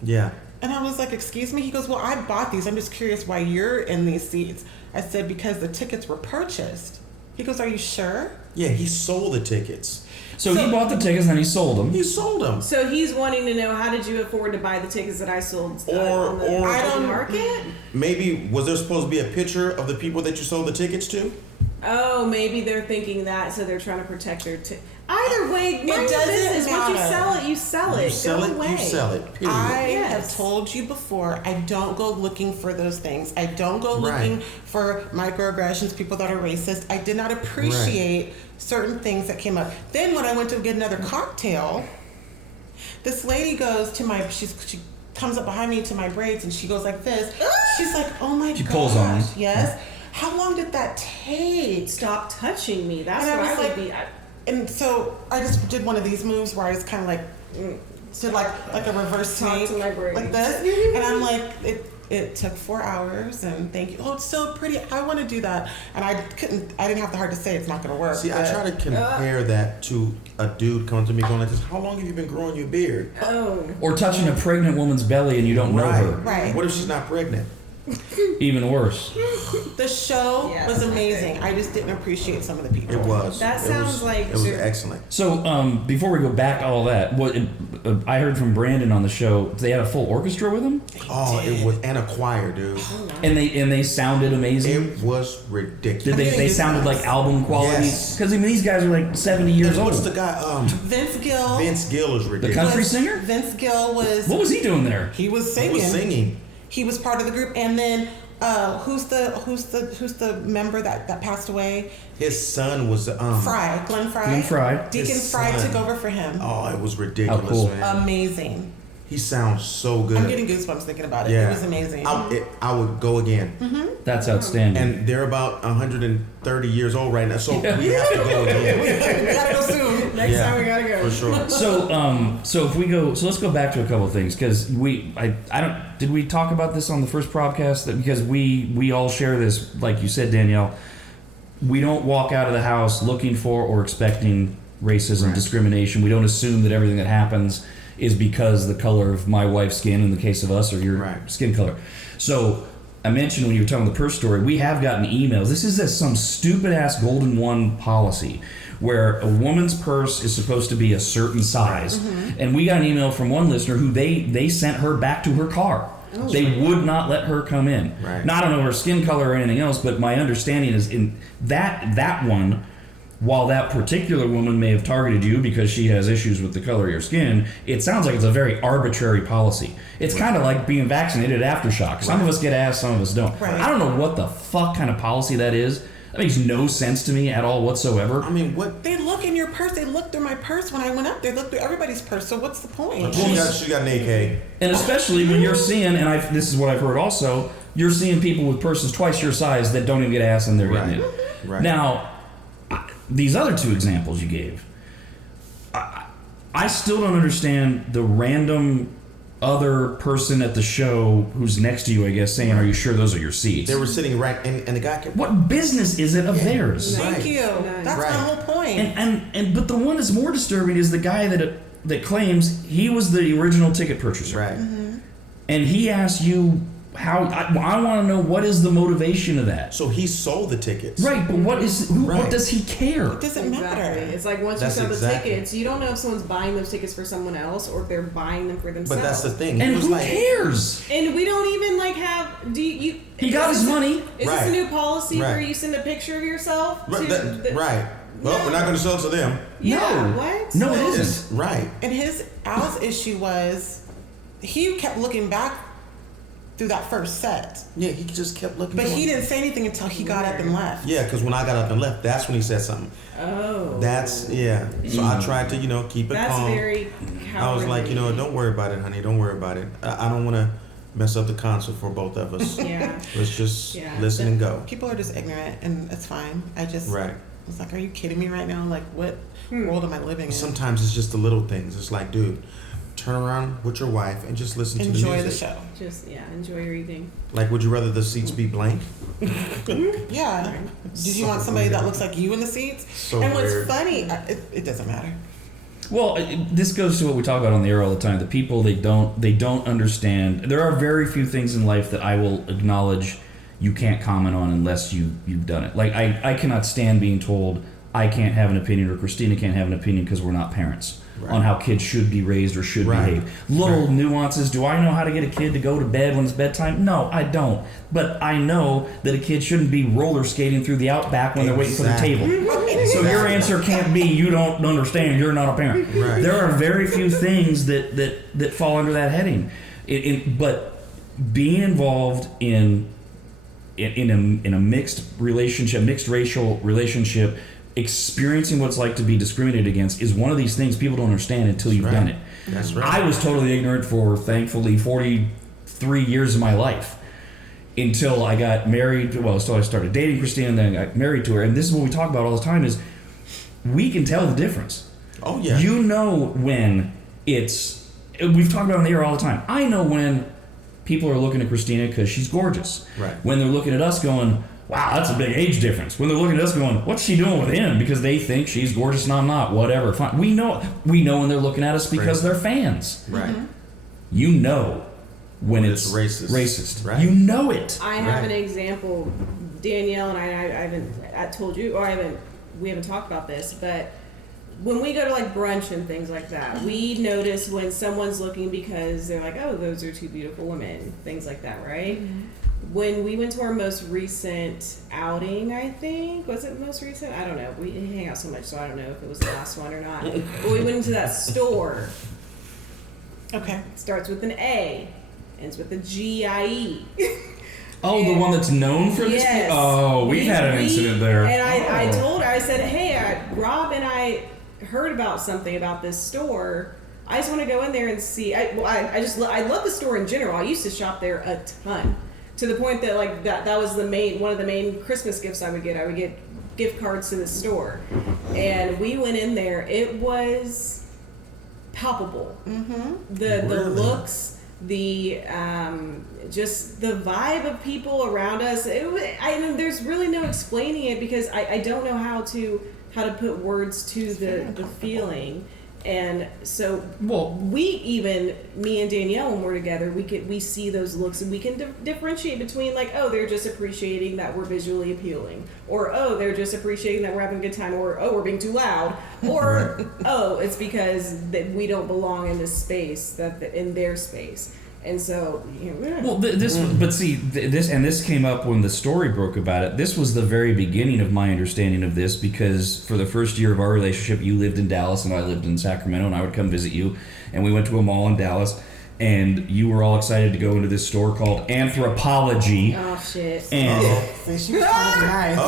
Yeah. And I was like, "Excuse me?" He goes, "Well, I bought these. I'm just curious why you're in these seats." I said, "Because the tickets were purchased." He goes, "Are you sure?" Yeah, he sold the tickets. So he bought the tickets and then he sold them. He sold them. So he's wanting to know, how did you afford to buy the tickets that I sold on the Or- I don't- market? Maybe, was there supposed to be a picture of the people that you sold the tickets to? Oh, maybe they're thinking that, so they're trying to protect their. Either way, It mind your doesn't business. Once you matter. sell it, you sell it. You sell Go it, away. you sell it. Period. I Yes. have told you before, I don't go looking for those things. I don't go looking for microaggressions, people that are racist. I did not appreciate certain things that came up. Then when I went to get another cocktail, this lady goes to she comes up behind me to my braids and she goes like this. She's like, "Oh my god." She pulls on you. Yes. How long did that take? Stop touching me. That's And I what was I would like- be. And so I just did one of these moves where I was kind of like, did like a reverse Talk snake, to my braids. like this, and I'm like, it took 4 hours, and thank you. Oh, it's so pretty. I want to do that, and I didn't have the heart to say it's not going to work. See, I but- try to compare that to a dude coming to me going like this, "How long have you been growing your beard?" Oh. Or touching a pregnant woman's belly and you don't know her. Right. What if she's not pregnant? Even worse. The show Yeah, was it's amazing. I just didn't appreciate some of the people. It was. That It sounds was- like it was you're- excellent. So before we go back to all that, I heard from Brandon on the show, they had a full orchestra with him, Oh, it was, and a choir, dude. and they sounded amazing. It was ridiculous. Did they sounded like album quality? Yes. Because I mean these guys are like 70 years What's old. the guy? Vince Gill. Vince Gill is The ridiculous. country singer? Vince Gill was. What was he doing there? He was He singing. was singing. He was part of the group, and then who's the member that passed away? His son was Fry, Glenn Fry. Glenn Fry. Deacon His Fry son. took over for him. Oh, it was ridiculous, Oh, cool. man. Amazing. He sounds so good. I'm getting goosebumps thinking about it. Yeah. It was amazing. I would go again. That's outstanding. And they're about 130 years old right now, so we have to go again. we gotta go soon. Next time we gotta go. For sure. So if we go, so let's go back to a couple of things because did we talk about this on the first pROBcast? That because we all share this, like you said, Danielle, we don't walk out of the house looking for or expecting racism, discrimination. We don't assume that everything that happens is because the color of my wife's skin in the case of us, or your skin color. So I mentioned when you were telling the purse story, we have gotten emails. This is some stupid ass Golden One policy where a woman's purse is supposed to be a certain size. And we got an email from one listener who they sent her back to her car. They would not let her come in. Now, I don't know her skin color or anything else, but my understanding is in that one, while that particular woman may have targeted you because she has issues with the color of your skin, it sounds like it's a very arbitrary policy. It's kind of like being vaccinated at Aftershock. Some of us get asked, some of us don't. I don't know what the fuck kind of policy that is. That makes no sense to me at all whatsoever. I mean, what? They look in your purse. They looked through my purse when I went up. They looked through everybody's purse. So what's the point? She got an AK. And especially when you're seeing, and this is what I've heard also, you're seeing people with purses twice your size that don't even get asked and they're getting it. Now, these other two examples you gave, I still don't understand the random other person at the show who's next to you, I guess, saying, "Are you sure those are your seats?" They were sitting right, and the guy kept... What business is it of theirs? Thank you. That's my whole point. And but the one that's more disturbing is the guy that claims he was the original ticket purchaser. And he asked you how. I want to know, what is the motivation of that? So he sold the tickets. Right, but what does he care? It doesn't matter. It's like once you sell the tickets, you don't know if someone's buying those tickets for someone else or if they're buying them for themselves. But that's the thing. And who cares? And we don't even have. Do you? He got his money. Is this a new policy where you send a picture of yourself? Right. Well, we're not going to sell it to them. Yeah. What? No, it isn't. Right. And Al's issue was he kept looking back through that first set. Yeah, he just kept looking. But he didn't say anything until he got up and left. Yeah, because when I got up and left, that's when he said something. Oh. That's, So I tried to, keep it that's calm. That's very cowardly. I was like, don't worry about it, honey. Don't worry about it. I don't want to mess up the concert for both of us. Let's just listen and go. People are just ignorant, and it's fine. It's like, are you kidding me right now? Like, what world am I living in? Sometimes it's just the little things. It's like, dude, turn around with your wife and just listen to the music. Enjoy the show. Just, enjoy your evening. Like, would you rather the seats be blank? Yeah. Did you want somebody that looks like you in the seats? So and what's weird. funny, it doesn't matter. Well, this goes to what we talk about on the air all the time. The people, they don't understand. There are very few things in life that I will acknowledge you can't comment on unless you've done it. Like, I cannot stand being told I can't have an opinion or Christina can't have an opinion because we're not parents on how kids should be raised or should behave. Little nuances. Do I know how to get a kid to go to bed when it's bedtime? No, I don't. But I know that a kid shouldn't be roller skating through the outback when they're waiting for the table. So your answer can't be you don't understand, you're not a parent. There are very few things that fall under that heading. But being involved in a mixed relationship, mixed racial relationship, experiencing what it's like to be discriminated against is one of these things people don't understand until you've done it. That's right. I was totally ignorant for, thankfully, 43 years of my life until I got married. Well, until I started dating Christina and then I got married to her. And this is what we talk about all the time is we can tell the difference. Oh, yeah. You know when it's... We've talked about it on the air all the time. I know when people are looking at Christina because she's gorgeous. When they're looking at us going, wow, that's a big age difference. When they're looking at us going, what's she doing with him? Because they think she's gorgeous and I'm not. Whatever. Fine. We know when they're looking at us because they're fans. You know when it's racist. You know it. I have an example. Danielle and I haven't told you, or we haven't talked about this, but when we go to like brunch and things like that, we notice when someone's looking because they're like, oh, those are two beautiful women, things like that, right? When we went to our most recent outing, I think, was it the most recent? I don't know. We hang out so much, so I don't know if it was the last one or not. But we went into that store. Okay. It starts with an A, ends with a G-I-E. Oh, the one that's known for this? Yes. Oh, we've had an incident there. And I told her, I said, hey, Rob and I heard about something about this store. I just want to go in there and see. I love the store in general. I used to shop there a ton, to the point that like that was one of the main Christmas gifts I would get. I would get gift cards to the store, and we went in there. It was palpable. The looks, the just the vibe of people around us. There's really no explaining it because I don't know how how to put words to the feeling. And so Well, me and Danielle, when we're together, we see those looks, and we can differentiate between like, oh, they're just appreciating that we're visually appealing, or oh, they're just appreciating that we're having a good time, or oh, we're being too loud, or oh, it's because that we don't belong in this space, in their space. And so, well, but see, this came up when the story broke about it. This was the very beginning of my understanding of this, because for the first year of our relationship, you lived in Dallas and I lived in Sacramento, and I would come visit you, and we went to a mall in Dallas, and you were all excited to go into this store called Anthropology. Oh shit! And she was trying to be nice.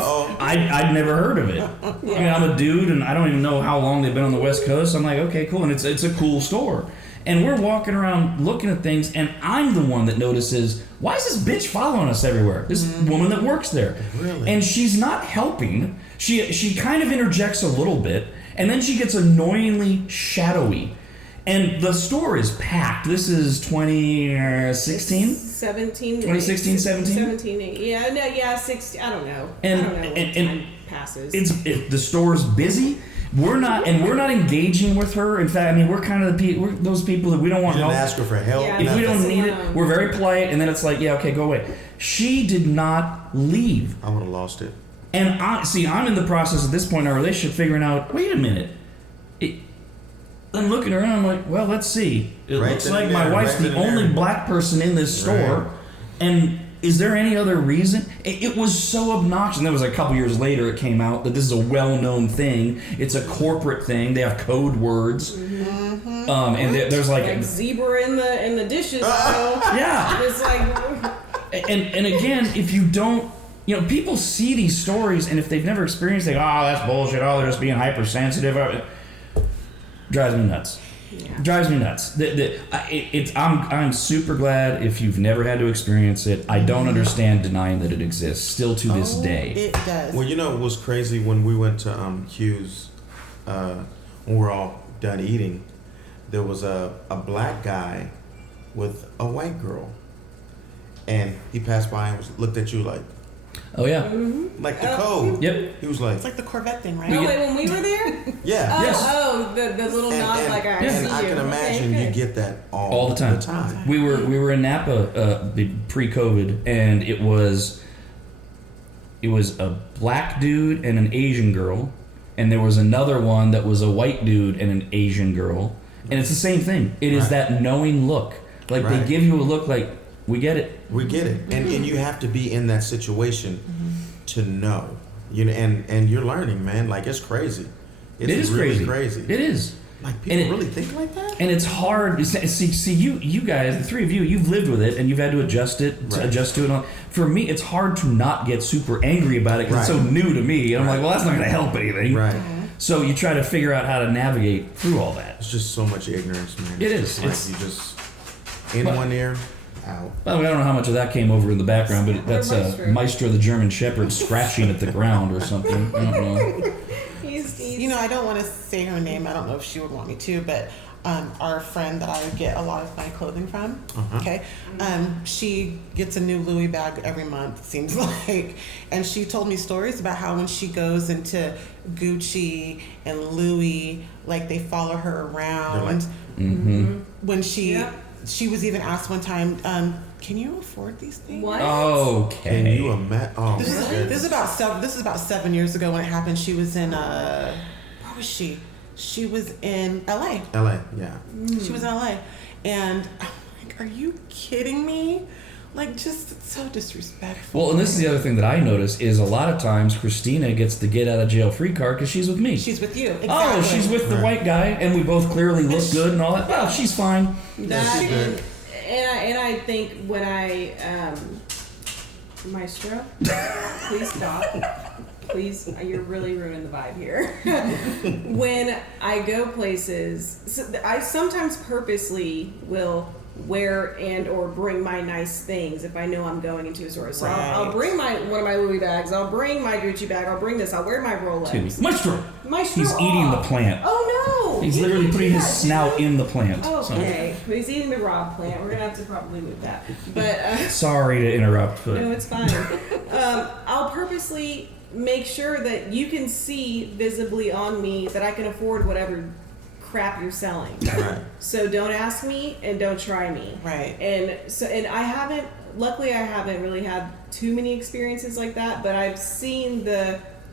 I'd never heard of it. I mean, I'm a dude, and I don't even know how long they've been on the West Coast. I'm like, okay, cool, and it's a cool store. And we're walking around looking at things, and I'm the one that notices, why is this bitch following us everywhere? This woman that works there. Really? And she's not helping. She kind of interjects a little bit, and then she gets annoyingly shadowy. And the store is packed. This is 2016? 17? 2016, 17? 17, 16, I don't know. And, I don't know when time passes. The store's busy. We're not engaging with her. In fact, I mean, we're kind of we're those people that we don't want You help. didn't ask her for help. Yeah, If we don't need alone. it, we're very polite, and then it's like, yeah, okay, go away. She did not leave. I would have lost it. And I'm in the process at this point in our relationship figuring out, wait a minute. I'm looking around, I'm like, well, let's see. It Right looks then like and my there, wife's right the then and only there. black person in this store. Right. And is there any other reason? It was so obnoxious. And then it was a couple years later it came out that this is a well-known thing. It's a corporate thing. They have code words. Mm-hmm. And there's like zebra in the dishes. So yeah. it's like, And again, if you don't, people see these stories, and if they've never experienced it, that's bullshit. Oh, they're just being hypersensitive. Drives me nuts. yeah. Drives me nuts. I'm super glad if you've never had to experience it. I don't understand denying that it exists still to this day. It does. Well, it was crazy when we went to Hughes, when we were all done eating, there was a black guy with a white girl. And he passed by and looked at you like Oh the code. Yep. He was like, It's like the Corvette thing, right? Oh, wait, when we were there? yeah. Yes. The little nod, like I see And you. I can imagine Okay, you good. get that All the time. We were in Napa pre-COVID, and it was a black dude and an Asian girl, and there was another one that was a white dude and an Asian girl, and it's the same thing. It is Right. that knowing look, like Right. they give you a look like we get it. We get it, and you have to be in that situation to know, and you're learning, man. Like it's crazy. It's It is really crazy. It is. Like people And it- really think like that. And it's hard. See, you guys, the three of you, you've lived with it, and you've had to adjust it, Right. adjust to it. And all. For me, it's hard to not get super angry about it because it's so Right. new to me. And I'm Right. like, well, that's not going to help anything. Right. So you try to figure out how to navigate through all that. It's just so much ignorance, man. It It's is. just like you just in But- one ear, out. By the way, I don't know how much of that came over in the background, but that's Maestro the German Shepherd scratching at the ground or something. I don't know. He's I don't want to say her name. I don't know if she would want me to, but our friend that I get a lot of my clothing from, okay, she gets a new Louis bag every month, seems like, and she told me stories about how when she goes into Gucci and Louis, like they follow her around. When she was even asked one time, can you afford these things? What? Okay. Can you imagine? Oh, This is about 7 years ago when it happened. She was in where was she? She was in LA. LA, yeah. She was in LA, and I'm like, are you kidding me? Like, just it's so disrespectful. Well, and this is the other thing that I notice is a lot of times Christina gets the get out of jail free card because she's with me. She's with you. Exactly. Oh, she's with the white guy, and we both clearly look good and all that. Well, she's fine. That she's good. and I think when I Maestro, please stop. Please, you're really ruining the vibe here. When I go places, I sometimes purposely will wear and or bring my nice things if I know I'm going into a store. So Right. I'll bring one of my Louis bags. I'll bring my Gucci bag. I'll bring this. I'll wear my Rolex. Maestro. He's Oh. eating the plant. Oh no! He's You literally can't putting do his that, snout in the plant. Okay, but he's eating the raw plant. We're gonna have to probably move that. But Sorry to interrupt, but no, it's fine. I'll purposely make sure that you can see visibly on me that I can afford whatever crap you're selling. Right. So don't ask me and don't try me. Right. And luckily I haven't really had too many experiences like that, but I've seen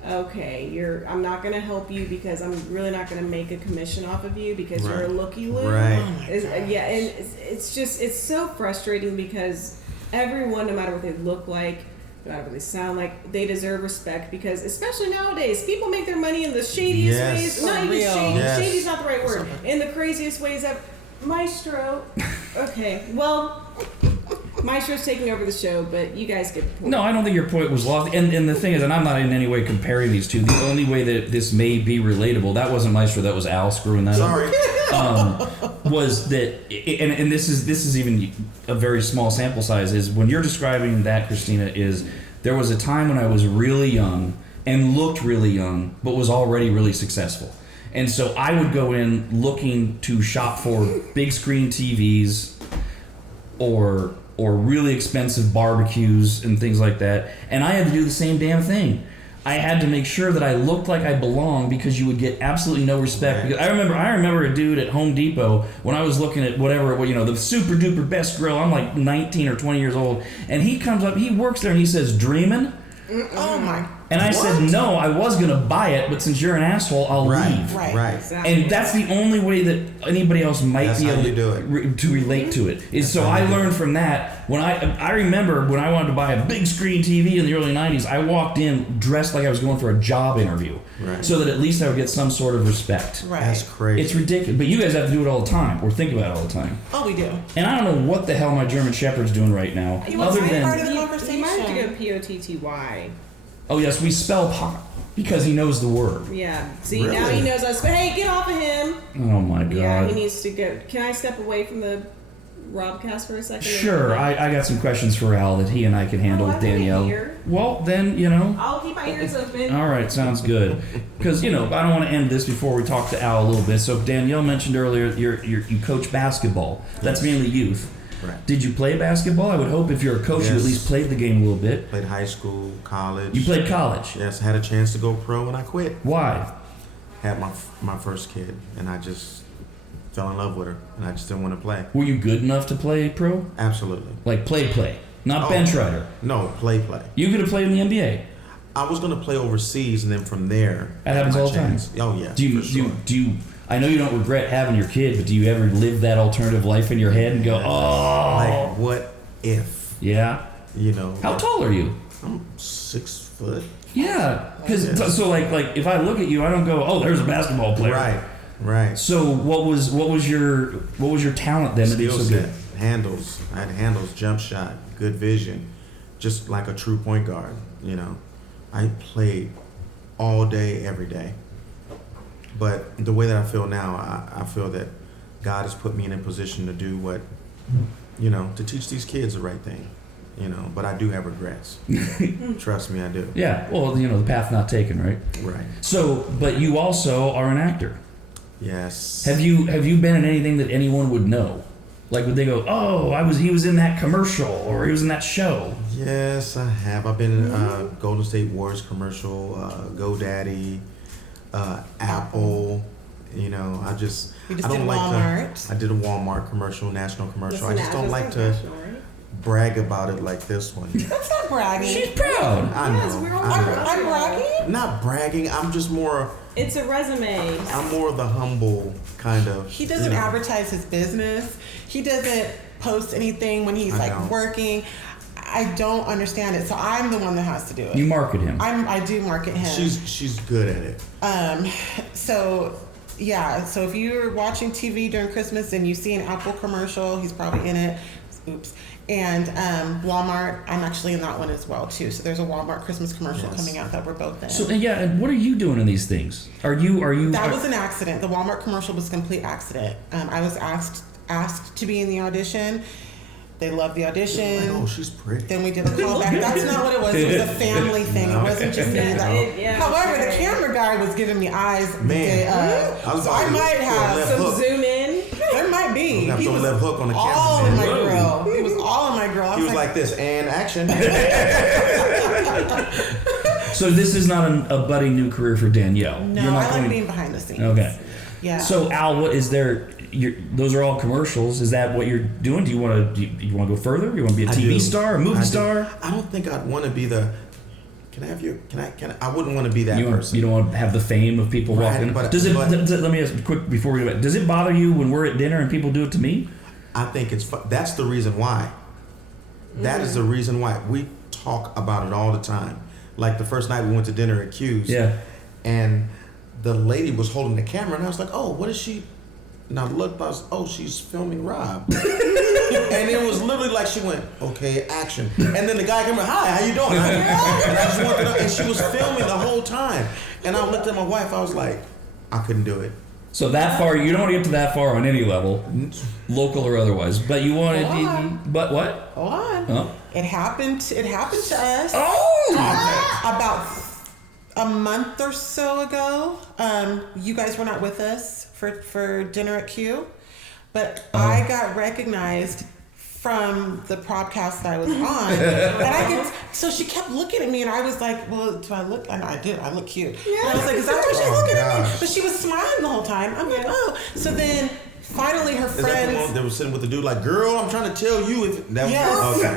I'm not going to help you because I'm really not going to make a commission off of you because you're a looky-loo. Right. Yeah, and it's so frustrating because everyone, no matter what they look like, no matter what they sound like, they deserve respect because, especially nowadays, people make their money in the shadiest Yes. ways. Not For even real. shady. Yes. Shady's not the right word. In the craziest ways ever. Maestro. Okay, well, Maestro's taking over the show, but you guys get the point. no, I don't think your point was lost. And the thing is, and I'm not in any way comparing these two. The only way that this may be relatable, that wasn't Maestro, that was Al screwing that Sorry. up. Was that, and this is even a very small sample size, is when you're describing that, Christina, is there was a time when I was really young and looked really young, but was already really successful. And so I would go in looking to shop for big screen TVs or really expensive barbecues and things like that. And I had to do the same damn thing. I had to make sure that I looked like I belonged because you would get absolutely no respect. Because I remember a dude at Home Depot when I was looking at whatever, the super duper best grill. I'm like 19 or 20 years old. And he comes up, he works there and he says, "Dreamin'?" Oh my. And I said, What? no, I was going to buy it, but since you're an asshole, I'll leave. Right. Exactly. And that's the only way that anybody else might That's be how able you do it. to relate to it. Is so how I you do learned from that. When I remember when I wanted to buy a big screen TV in the early 90s, I walked in dressed like I was going for a job interview. Right. So that at least I would get some sort of respect. Right. That's crazy. It's ridiculous. But you guys have to do it all the time or think about it all the time. Oh, we do. And I don't know what the hell my German Shepherd's doing right now. He wants other to be part than, of the You conversation. might have to go POTTY. oh yes, we spell pot because he knows the word. Yeah. See, now Really? he knows us. But hey, get off of him. Oh my god. Yeah, he needs to go. Can I step away from the ROBcast for a second? Sure, I got some questions for Al that he and I can handle Oh, with I wanna Danielle. hear. Well, then, I'll keep my ears open. all right, sounds good. Because, I don't want to end this before we talk to Al a little bit. So Danielle mentioned earlier you coach basketball. That's mainly youth. Right. Did you play basketball? I would hope if you're a coach, you at Yes. least played the game a little bit. Played high school, college. You played college. Yes, had a chance to go pro and I quit. Why? Had my first kid and I just fell in love with her and I just didn't want to play. Were you good enough to play pro? Absolutely. Like play, not Oh. bench rider. No, play. You could have played in the NBA. I was gonna play overseas and then from there. That happens my all the time. chance. Oh yeah. Do you, for sure. do you, I know you don't regret having your kid, but do you ever live that alternative life in your head and go, oh, Like what if? yeah? How tall are you? I'm 6 foot. Yeah, because Yes. so like if I look at you, I don't go, oh, there's a basketball player. Right. So what was your talent then to be Skill so set, good? handles. I had handles, jump shot, good vision, just like a true point guard. I played all day, every day. But the way that I feel now, I feel that God has put me in a position to do what, to teach these kids the right thing. But I do have regrets. Trust me, I do. Yeah, well, the path not taken, right? Right. So, but you also are an actor. Yes. Have you been in anything that anyone would know? Like, would they go, oh, he was in that commercial or he was in that show? Yes, I have. I've been in Golden State Warriors commercial, GoDaddy, Apple. You just I did don't like Walmart. I did a Walmart commercial, national commercial. I just don't like to National, right? brag about it like this one. That's not bragging. She's proud. I Yes, know. we're all I know. proud. I'm bragging. Not bragging. I'm just more. It's a resume. I'm more the humble kind of. He doesn't advertise his business. He doesn't post anything when he's I like know. working. I don't understand it, so I'm the one that has to do it. You market him. I do market him. She's good at it. So if you're watching TV during Christmas and you see an Apple commercial, he's probably in it. Oops. And Walmart, I'm actually in that one as well too. So there's a Walmart Christmas commercial Yes. coming out that we're both in. So yeah, and what are you doing in these things? Are you? That was an accident. The Walmart commercial was a complete accident. I was asked asked to be in the audition. They loved the audition. Oh, she's pretty. Then we did a callback. That's not what it was. It was a family thing. It wasn't just me. However, the camera guy was giving me eyes. Man, so I might have some zoom in. There might be. He was left hook on the camera. All in my grill. He was all in my grill. He was like this, and action. So this is not a budding new career for Danielle. No, You're not I like being behind the scenes. Okay. Yeah. So Al, what is there? Those are all commercials. Is that what you're doing? Do you want to go further? You want to be a TV star, a movie star? I don't think I'd want to be the. Can I have your? Can I? I wouldn't want to be that person. You don't want to have the fame of people walking. But, let me ask quick before we do it. Does it bother you when we're at dinner and people do it to me? I think that's the reason why. That is the reason why we talk about it all the time. Like the first night we went to dinner at Q's. Yeah. And the lady was holding the camera, and I was like, "Oh, what is she?" And I looked, I was, "Oh, she's filming Rob." And it was literally like she went, "Okay, action." And then the guy came in, "Hi, how you doing?" And I just walked up, and she was filming the whole time. And I looked at my wife, I was like, I couldn't do it. So that far, you don't want to get to that far on any level, local or otherwise. But you wanted, but what? Hold on. Huh? It happened to us. Oh! About a month or so ago. You guys were not with us for dinner at Q, but I got recognized from the pROBcast that I was on, and so she kept looking at me, and I was like, "Well, do I look?" And I did. I look cute. Yeah. And I was like, "Is that why she's looking at me?" But she was smiling the whole time. I'm like, "Oh." So then finally, her friends. Is that the one that was sitting with the dude like, "Girl, I'm trying to tell you if that was." Yes. Okay.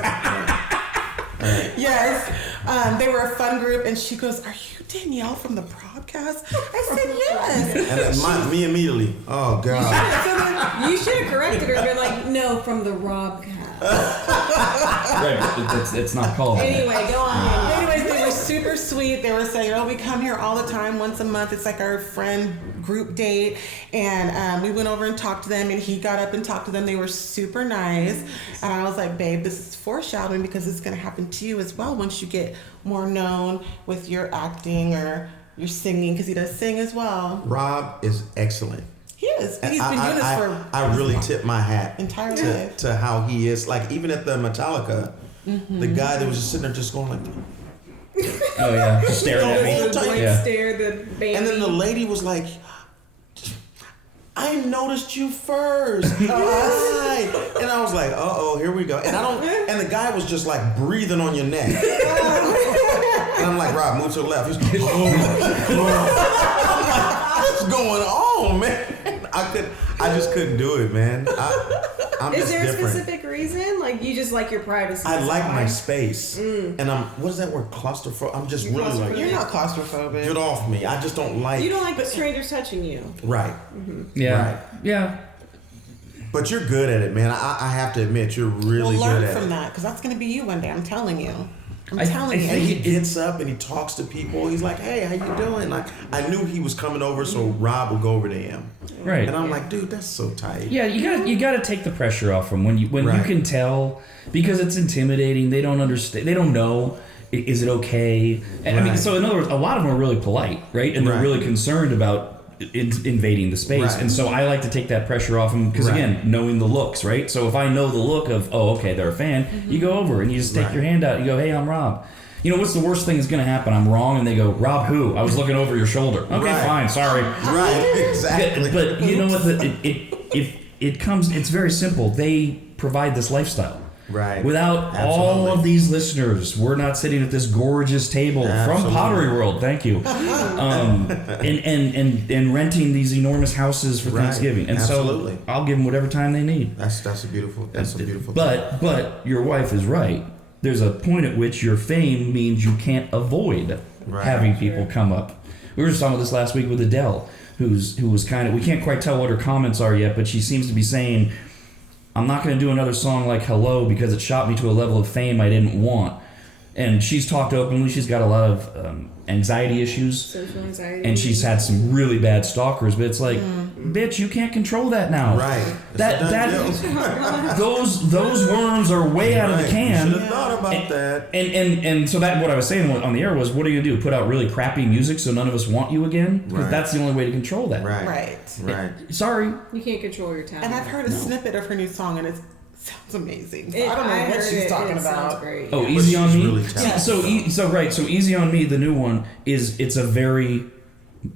Right. Yes. They were a fun group, and she goes, "Are you Danielle from the pROBcast?" I said, "Yes." And me immediately, "Oh God." You should have corrected her and been like, "No, from the ROBcast." Right, it's not called. Anyway, go on. Anyways, they were super sweet. They were saying, "Oh, we come here all the time, once a month. It's like our friend group date." And we went over and talked to them, and he got up and talked to them. They were super nice. And I was like, "Babe, this is foreshadowing because it's going to happen to you as well once you get more known with your acting or your singing," because he does sing as well. Rob is excellent. He is. And he's been doing this for... I really tip my hat entirely to how he is. Like, even at the Metallica, the guy that was just sitting there just going like... Oh, yeah. Just staring at me. Stare the baby. And then the lady was like... "I noticed you first." Hi. And I was like, "Uh-oh, here we go." And the guy was just like breathing on your neck. And I'm like, "Rob, move to the left." He's like, what's going on, man? I just couldn't do it, man. I'm Is just there different. a specific reason? Like, you just like your privacy? I like my space. And what is that word? Claustrophobic? I'm just really like... You're not claustrophobic. Get off me. I just don't like... You don't like strangers touching you. Right. Yeah. Right. Yeah. But you're good at it, man. I have to admit, you're really good at it. Learn from that, because that's going to be you one day. I'm telling you. I'm I telling you. And he gets up and he talks to people. He's like, "Hey, how you doing?" Like, I knew he was coming over, so Rob would go over to him. Right. And I'm like, "Dude, that's so tight." Yeah, you gotta take the pressure off them when you can tell, because it's intimidating. They don't understand. They don't know. Is it okay? And I mean, so in other words, a lot of them are really polite, right? And they're really concerned about invading the space. Right. And so I like to take that pressure off them because again, knowing the looks, right? So if I know the look of, oh, okay, they're a fan, you go over and you just take your hand out and you go, "Hey, I'm Rob." You know, what's the worst thing that's going to happen? I'm wrong, and they go, "Rob who? I was looking over your shoulder." Okay, fine, sorry. Right, exactly. But you know what? It's very simple. They provide this lifestyle. Right. Without all of these listeners, we're not sitting at this gorgeous table from Pottery World. Thank you. And renting these enormous houses for Thanksgiving. And so I'll give them whatever time they need. That's a beautiful thing. But your wife is right. There's a point at which your fame means you can't avoid having people come up. We were just talking about this last week with Adele, who was kind of, we can't quite tell what her comments are yet, but she seems to be saying, "I'm not going to do another song like Hello because it shot me to a level of fame I didn't want." And she's talked openly. She's got a lot of anxiety issues. Social anxiety. And she's had some really bad stalkers. But it's like, bitch, you can't control that now. Right. Those worms are way out of the can. Should have thought about that. And so that what I was saying on the air was, what are you gonna do? Put out really crappy music so none of us want you again? Because that's the only way to control that. Right. Sorry. You can't control your talent. And I've heard a snippet of her new song, and it sounds amazing. So I don't know I what heard she's it, talking and it about. sounds great. Oh, Easy on Me. Really So Easy on Me, the new one it's a very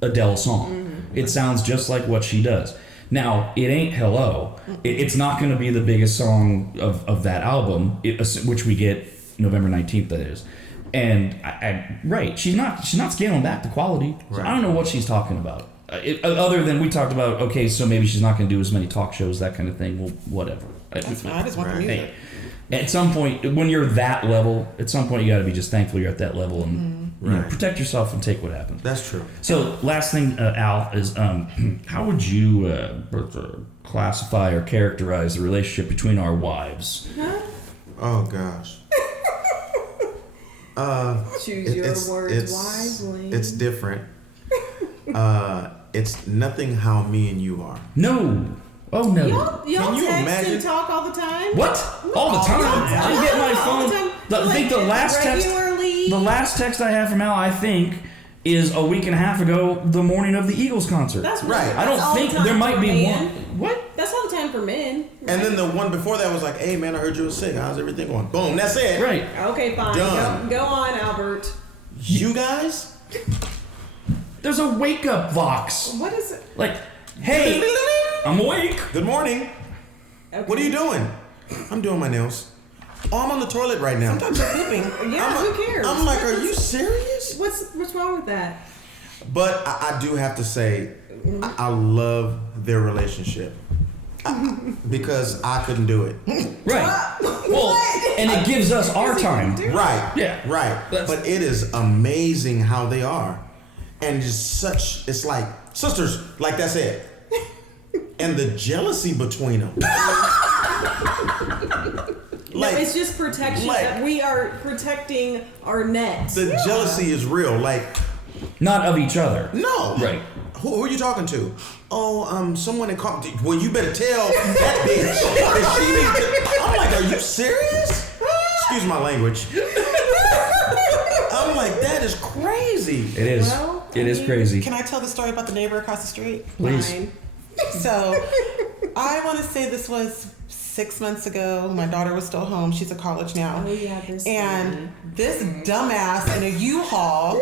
Adele song. It sounds just like what she does. Now, it ain't Hello. It's not going to be the biggest song of that album, which we get November 19th, that is. And she's not scaling back the quality. So I don't know what she's talking about. Other than we talked about, okay, so maybe she's not going to do as many talk shows, that kind of thing. Well, whatever. That's fine. I just want the music. At some point, when you're that level, at some point you got to be just thankful you're at that level and you know, protect yourself and take what happens. That's true. So, last thing, Al, is how would you classify or characterize the relationship between our wives? Oh gosh. Choose your words wisely. It's different. It's nothing how me and you are. No. Oh no. Y'all Can you text imagine? and talk all the time? What? All the time? I get my phone. I think the last text. Regularly? The last text I have from Al, I think, is a week and a half ago, the morning of the Eagles concert. That's right. I don't think there might be one. What? That's all the time for men. Right? And then the one before that was like, "Hey man, I heard you were sick. How's everything going?" Boom. That's it. Right. Okay, fine. Done. Go on, Albert. You guys? There's a wake up Vox. What is it? Like, hey, I'm awake. Good morning. Okay. What are you doing? I'm doing my nails. Oh, I'm on the toilet right now. Sometimes you're pooping. Yeah, who cares? I'm like, are you serious? What's wrong with that? But I do have to say, I love their relationship. Because I couldn't do it. Right. Well, and it gives us our time. Right. Yeah. Right. But it is amazing how they are. And it's like sisters, like that's it. And the jealousy between them. Like, it's just protection. We are protecting our nets. The jealousy is real. Like, not of each other. No. Right. Who are you talking to? Oh, someone in Compton. Well, you better tell that bitch that she needs to. I'm like, are you serious? Excuse my language. I'm like, that is crazy. It is. Well, it is crazy. Can I tell the story about the neighbor across the street? Please. Fine. So, I want to say this was 6 months ago. My daughter was still home. She's at college now. Oh, yeah, this this dumbass in a U-Haul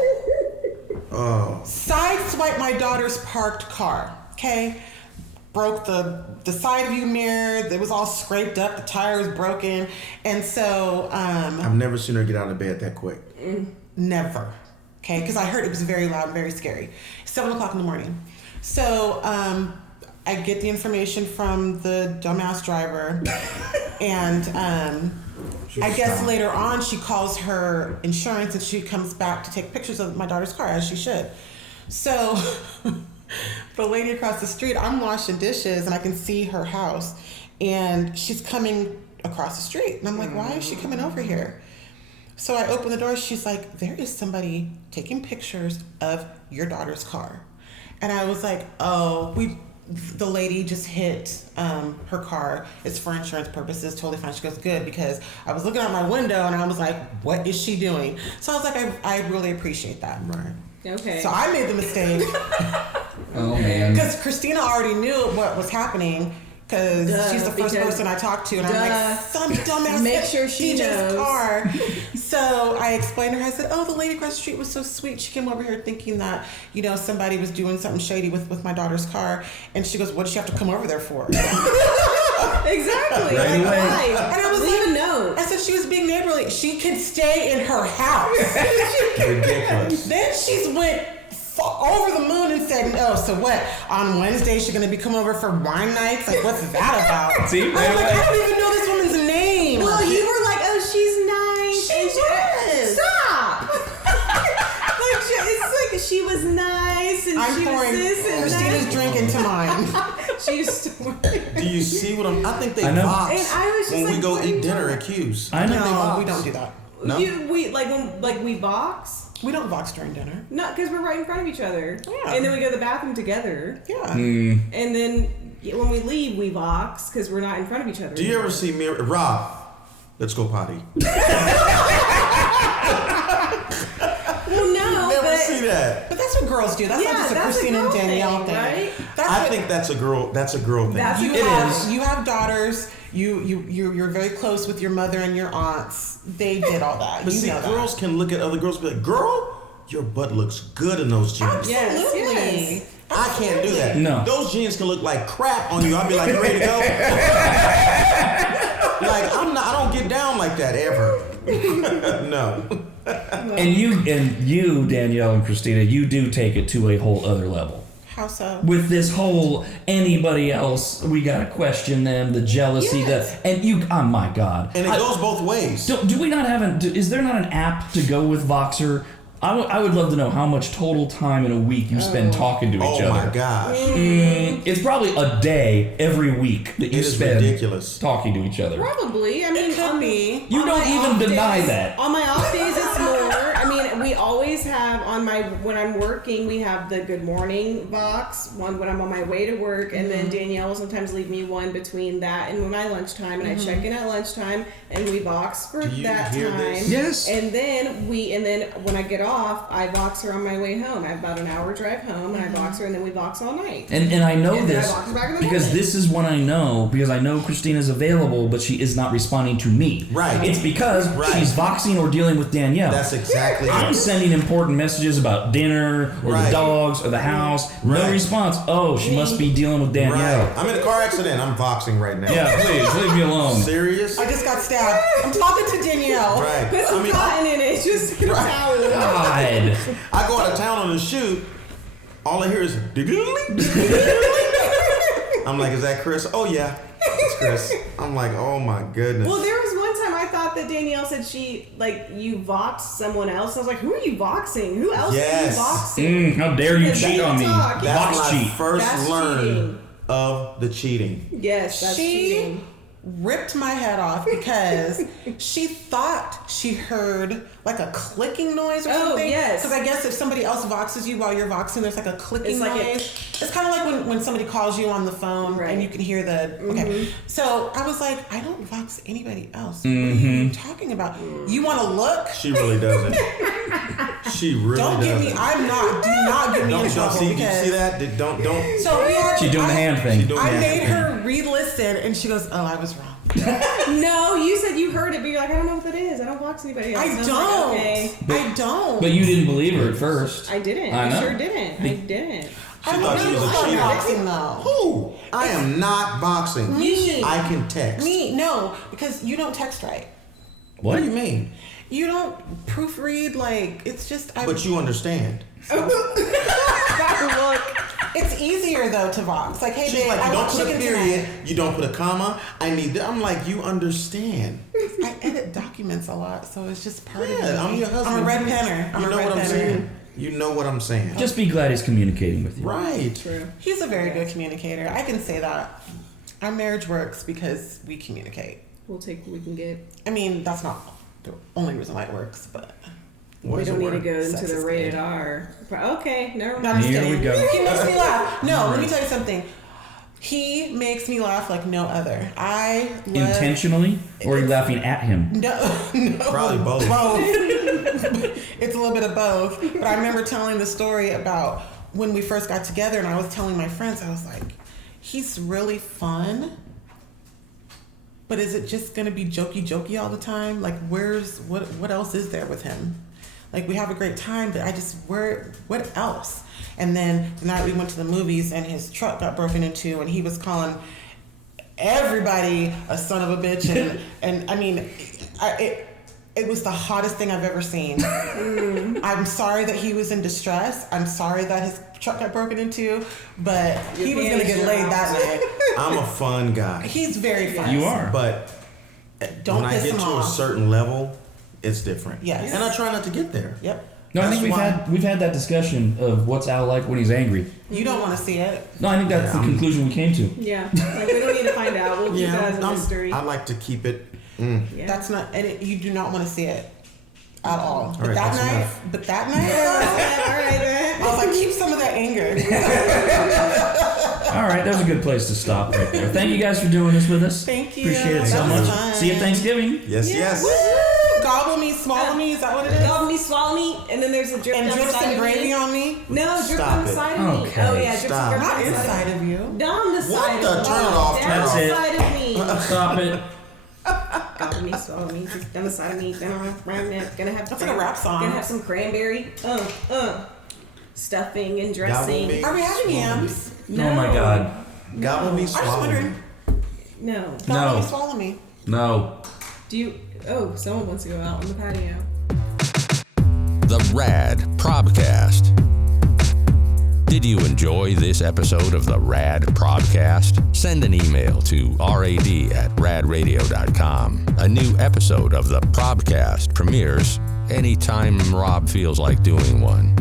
sideswiped my daughter's parked car. Okay? Broke the side view mirror. It was all scraped up. The tire was broken. And so... I've never seen her get out of bed that quick. Never. Okay? Because I heard it was very loud and very scary. 7 o'clock in the morning. So... I get the information from the dumbass driver, and I guess later on she calls her insurance and she comes back to take pictures of my daughter's car, as she should. So the lady across the street, I'm washing dishes and I can see her house, and she's coming across the street, and I'm like, why is she coming over here? So I open the door. She's like, there is somebody taking pictures of your daughter's car. And I was like, the lady just hit her car. It's for insurance purposes. Totally fine. She goes, good, because I was looking out my window and I was like, what is she doing? So I was like, I really appreciate that. Right. Okay. So I made the mistake. Oh, man. Because Christina already knew what was happening. Because she's the first person I talked to, and I'm like, some dumbass make sure she knows. Car. So I explained to her. I said, the lady across the street was so sweet. She came over here thinking that, somebody was doing something shady with my daughter's car. And she goes, what does she have to come over there for? Exactly. Right away. Why? And I was Leave like, a note. I said she was being neighborly. She can stay in her house. Ridiculous. Then she's went over the moon and said, so what? On Wednesday, she's going to be coming over for wine nights? Like, what's that about? See, right I was like, away. I don't even know this woman's name. Well, you were like, she's nice. She was. Stop. It's like she was nice and I'm she was pouring this and Christina's that. drink into mine. She's Do you see what I think they I know. box And I was just when like, we go what are you eat dinner doing? at Q's. I know. No, we don't do that. No? We box. We don't box during dinner. No, because we're right in front of each other. Yeah. And then we go to the bathroom together. Yeah. And then when we leave, we box because we're not in front of each other. Do you ever see me, Rob? Let's go potty. Well, no. Never see that. But that's what girls do. That's not just a Christina and Danielle thing. Right? I think that's a girl. That's a girl thing. You have daughters. You're very close with your mother and your aunts. They did all that. But see, girls can look at other girls and be like, "Girl, your butt looks good in those jeans." Absolutely. Yes. I can't do that. No. Those jeans can look like crap on you. I'll be like, "You ready to go?" Like I don't get down like that ever. No. And you, Danielle and Christina, you do take it to a whole other level. How so? With this whole anybody else, we gotta question them, the jealousy, oh my God. And it goes both ways. Do we not have is there not an app to go with Voxer? I would love to know how much total time in a week you spend talking to each other. Oh my gosh. It's probably a day every week that you spend ridiculous. Talking to each other. Probably. I mean, It could be. You don't even deny that. On my off days, it's more. I mean, we always have when I'm working, we have the good morning box, one when I'm on my way to work, and then Danielle will sometimes leave me one between that and my lunchtime, and I check in at lunchtime, and we box for that time. This? Yes. And then when I get off, I box her on my way home. I have about an hour drive home, and I box her, and then we box all night. And I know And then I this box her back in the because morning. this is what I know, because I know Christina's available, but she is not responding to me. Right. It's because she's voxing or dealing with Danielle. That's exactly I'm it. sending important messages about dinner or the dogs or the house. Right. No response. Oh, she must be dealing with Danielle. Right. I'm in a car accident. I'm voxing right now. Yeah, please leave me alone. Serious? I just got stabbed. I'm talking to Danielle. Right. Put some cotton in it. Just a towel. God. I go out of town on a shoot. All I hear is I'm like, is that Chris? Oh yeah, it's Chris. I'm like, oh my goodness. Well, there was one time I thought that Danielle said you voxed someone else. I was like, who are you voxing? Who else are you voxing? How dare you Because cheat they on me? talk. That's Vox when I cheat. first That's learned cheating. of the cheating. Yes, that's cheating. Ripped my head off because she thought she heard like a clicking noise or something. Yes. Because I guess if somebody else voxes you while you're voxing, there's like a clicking It's like noise. It's kind of like when somebody calls you on the phone and you can hear the. Okay. So I was like, I don't vox anybody else. What are you talking about? You want to look? She really doesn't. She really Don't doesn't. get me. I'm not. Do not get me in trouble. See, because you see that? Don't. So we had. She's doing the hand thing. I made her re-listen, and she goes, "Oh, I was wrong." No, you said you heard it, but you're like, I don't know what that is. I don't vox anybody else. I And was don't. like, okay. I don't. But you didn't believe her at first. I didn't. I I know. sure didn't. I didn't. I thought she was a not cheater. boxing though. Who? I am not boxing. Me. I can text. Me, no, because you don't text right. What do you mean? You don't proofread like it's just. But you understand. It's easier though to vox. Like, hey, She's babe, like, I you don't want put a chicken period, tonight. you don't put a comma. I need that. I'm like, you understand. I edit documents a lot, so it's just part of Yeah, me. I'm your husband. I'm a red penner. You know what I'm saying? You know what I'm saying. Just be glad he's communicating with you. Right. True. He's a very good communicator. I can say that. Our marriage works because we communicate. We'll take what we can get. I mean, that's not the only reason why it works, but. We don't need to go into Sex the is rated good. R. Okay, never No, mind. I'm just Here kidding. we go. He makes me laugh. No, let me tell you something. He makes me laugh like no other. I love, Intentionally? Or are you laughing at him? No, Probably both. It's a little bit of both. But I remember telling the story about when we first got together, and I was telling my friends, I was like, he's really fun. But is it just gonna be jokey all the time? Like, what else is there with him? Like, we have a great time, but what else? And then the night we went to the movies and his truck got broken into, and he was calling everybody a son of a bitch, and I mean, it was the hottest thing I've ever seen. I'm sorry that he was in distress. I'm sorry that his truck got broken into, but he was gonna get laid that night. I'm a fun guy. He's very fun. You are. But Don't when I piss get him to off. a certain level, it's different. Yes. And I try not to get there. Yep. No, I That's think why- we've had that discussion of what's Al like when he's angry. You don't want to see it. No, I think that's the conclusion we came to. Yeah, like we don't need to find out. We'll keep that as a mystery. I like to keep it. Yeah. That's not, and you do not want to see it. at all. But right, that that's night, enough. All right, then. I was like, keep some of that anger. All right, that's a good place to stop right there. Thank you guys for doing this with us. Thank you. Appreciate it so That was much. fun. See you at Thanksgiving. Yes. Woo! Gobble me, swallow me. Is that what it is? Gobble me, swallow me, and then there's a drip And down drip the side some of gravy me. on me. No, drip Stop on the it. side of me. Okay. Oh yeah, drip Stop. some Not on the side inside of you. Down the side the? of me. Turn it off, turn Down it off. the That's side of me. Stop it. Gobble me, swallow me, just down the side of me. Gonna have That's like a rap song. Gonna have some cranberry. Stuffing and dressing. me. Are we having yams? Oh my God. Gobble me, I was just swallow me. wondering. No. Gobble No. me, swallow me. No. Do you? Oh, someone wants to go out on the patio. The RAD pROBcast. Did you enjoy this episode of the RAD pROBcast? Send an email to rad@radradio.com. A new episode of the pROBcast premieres anytime Rob feels like doing one.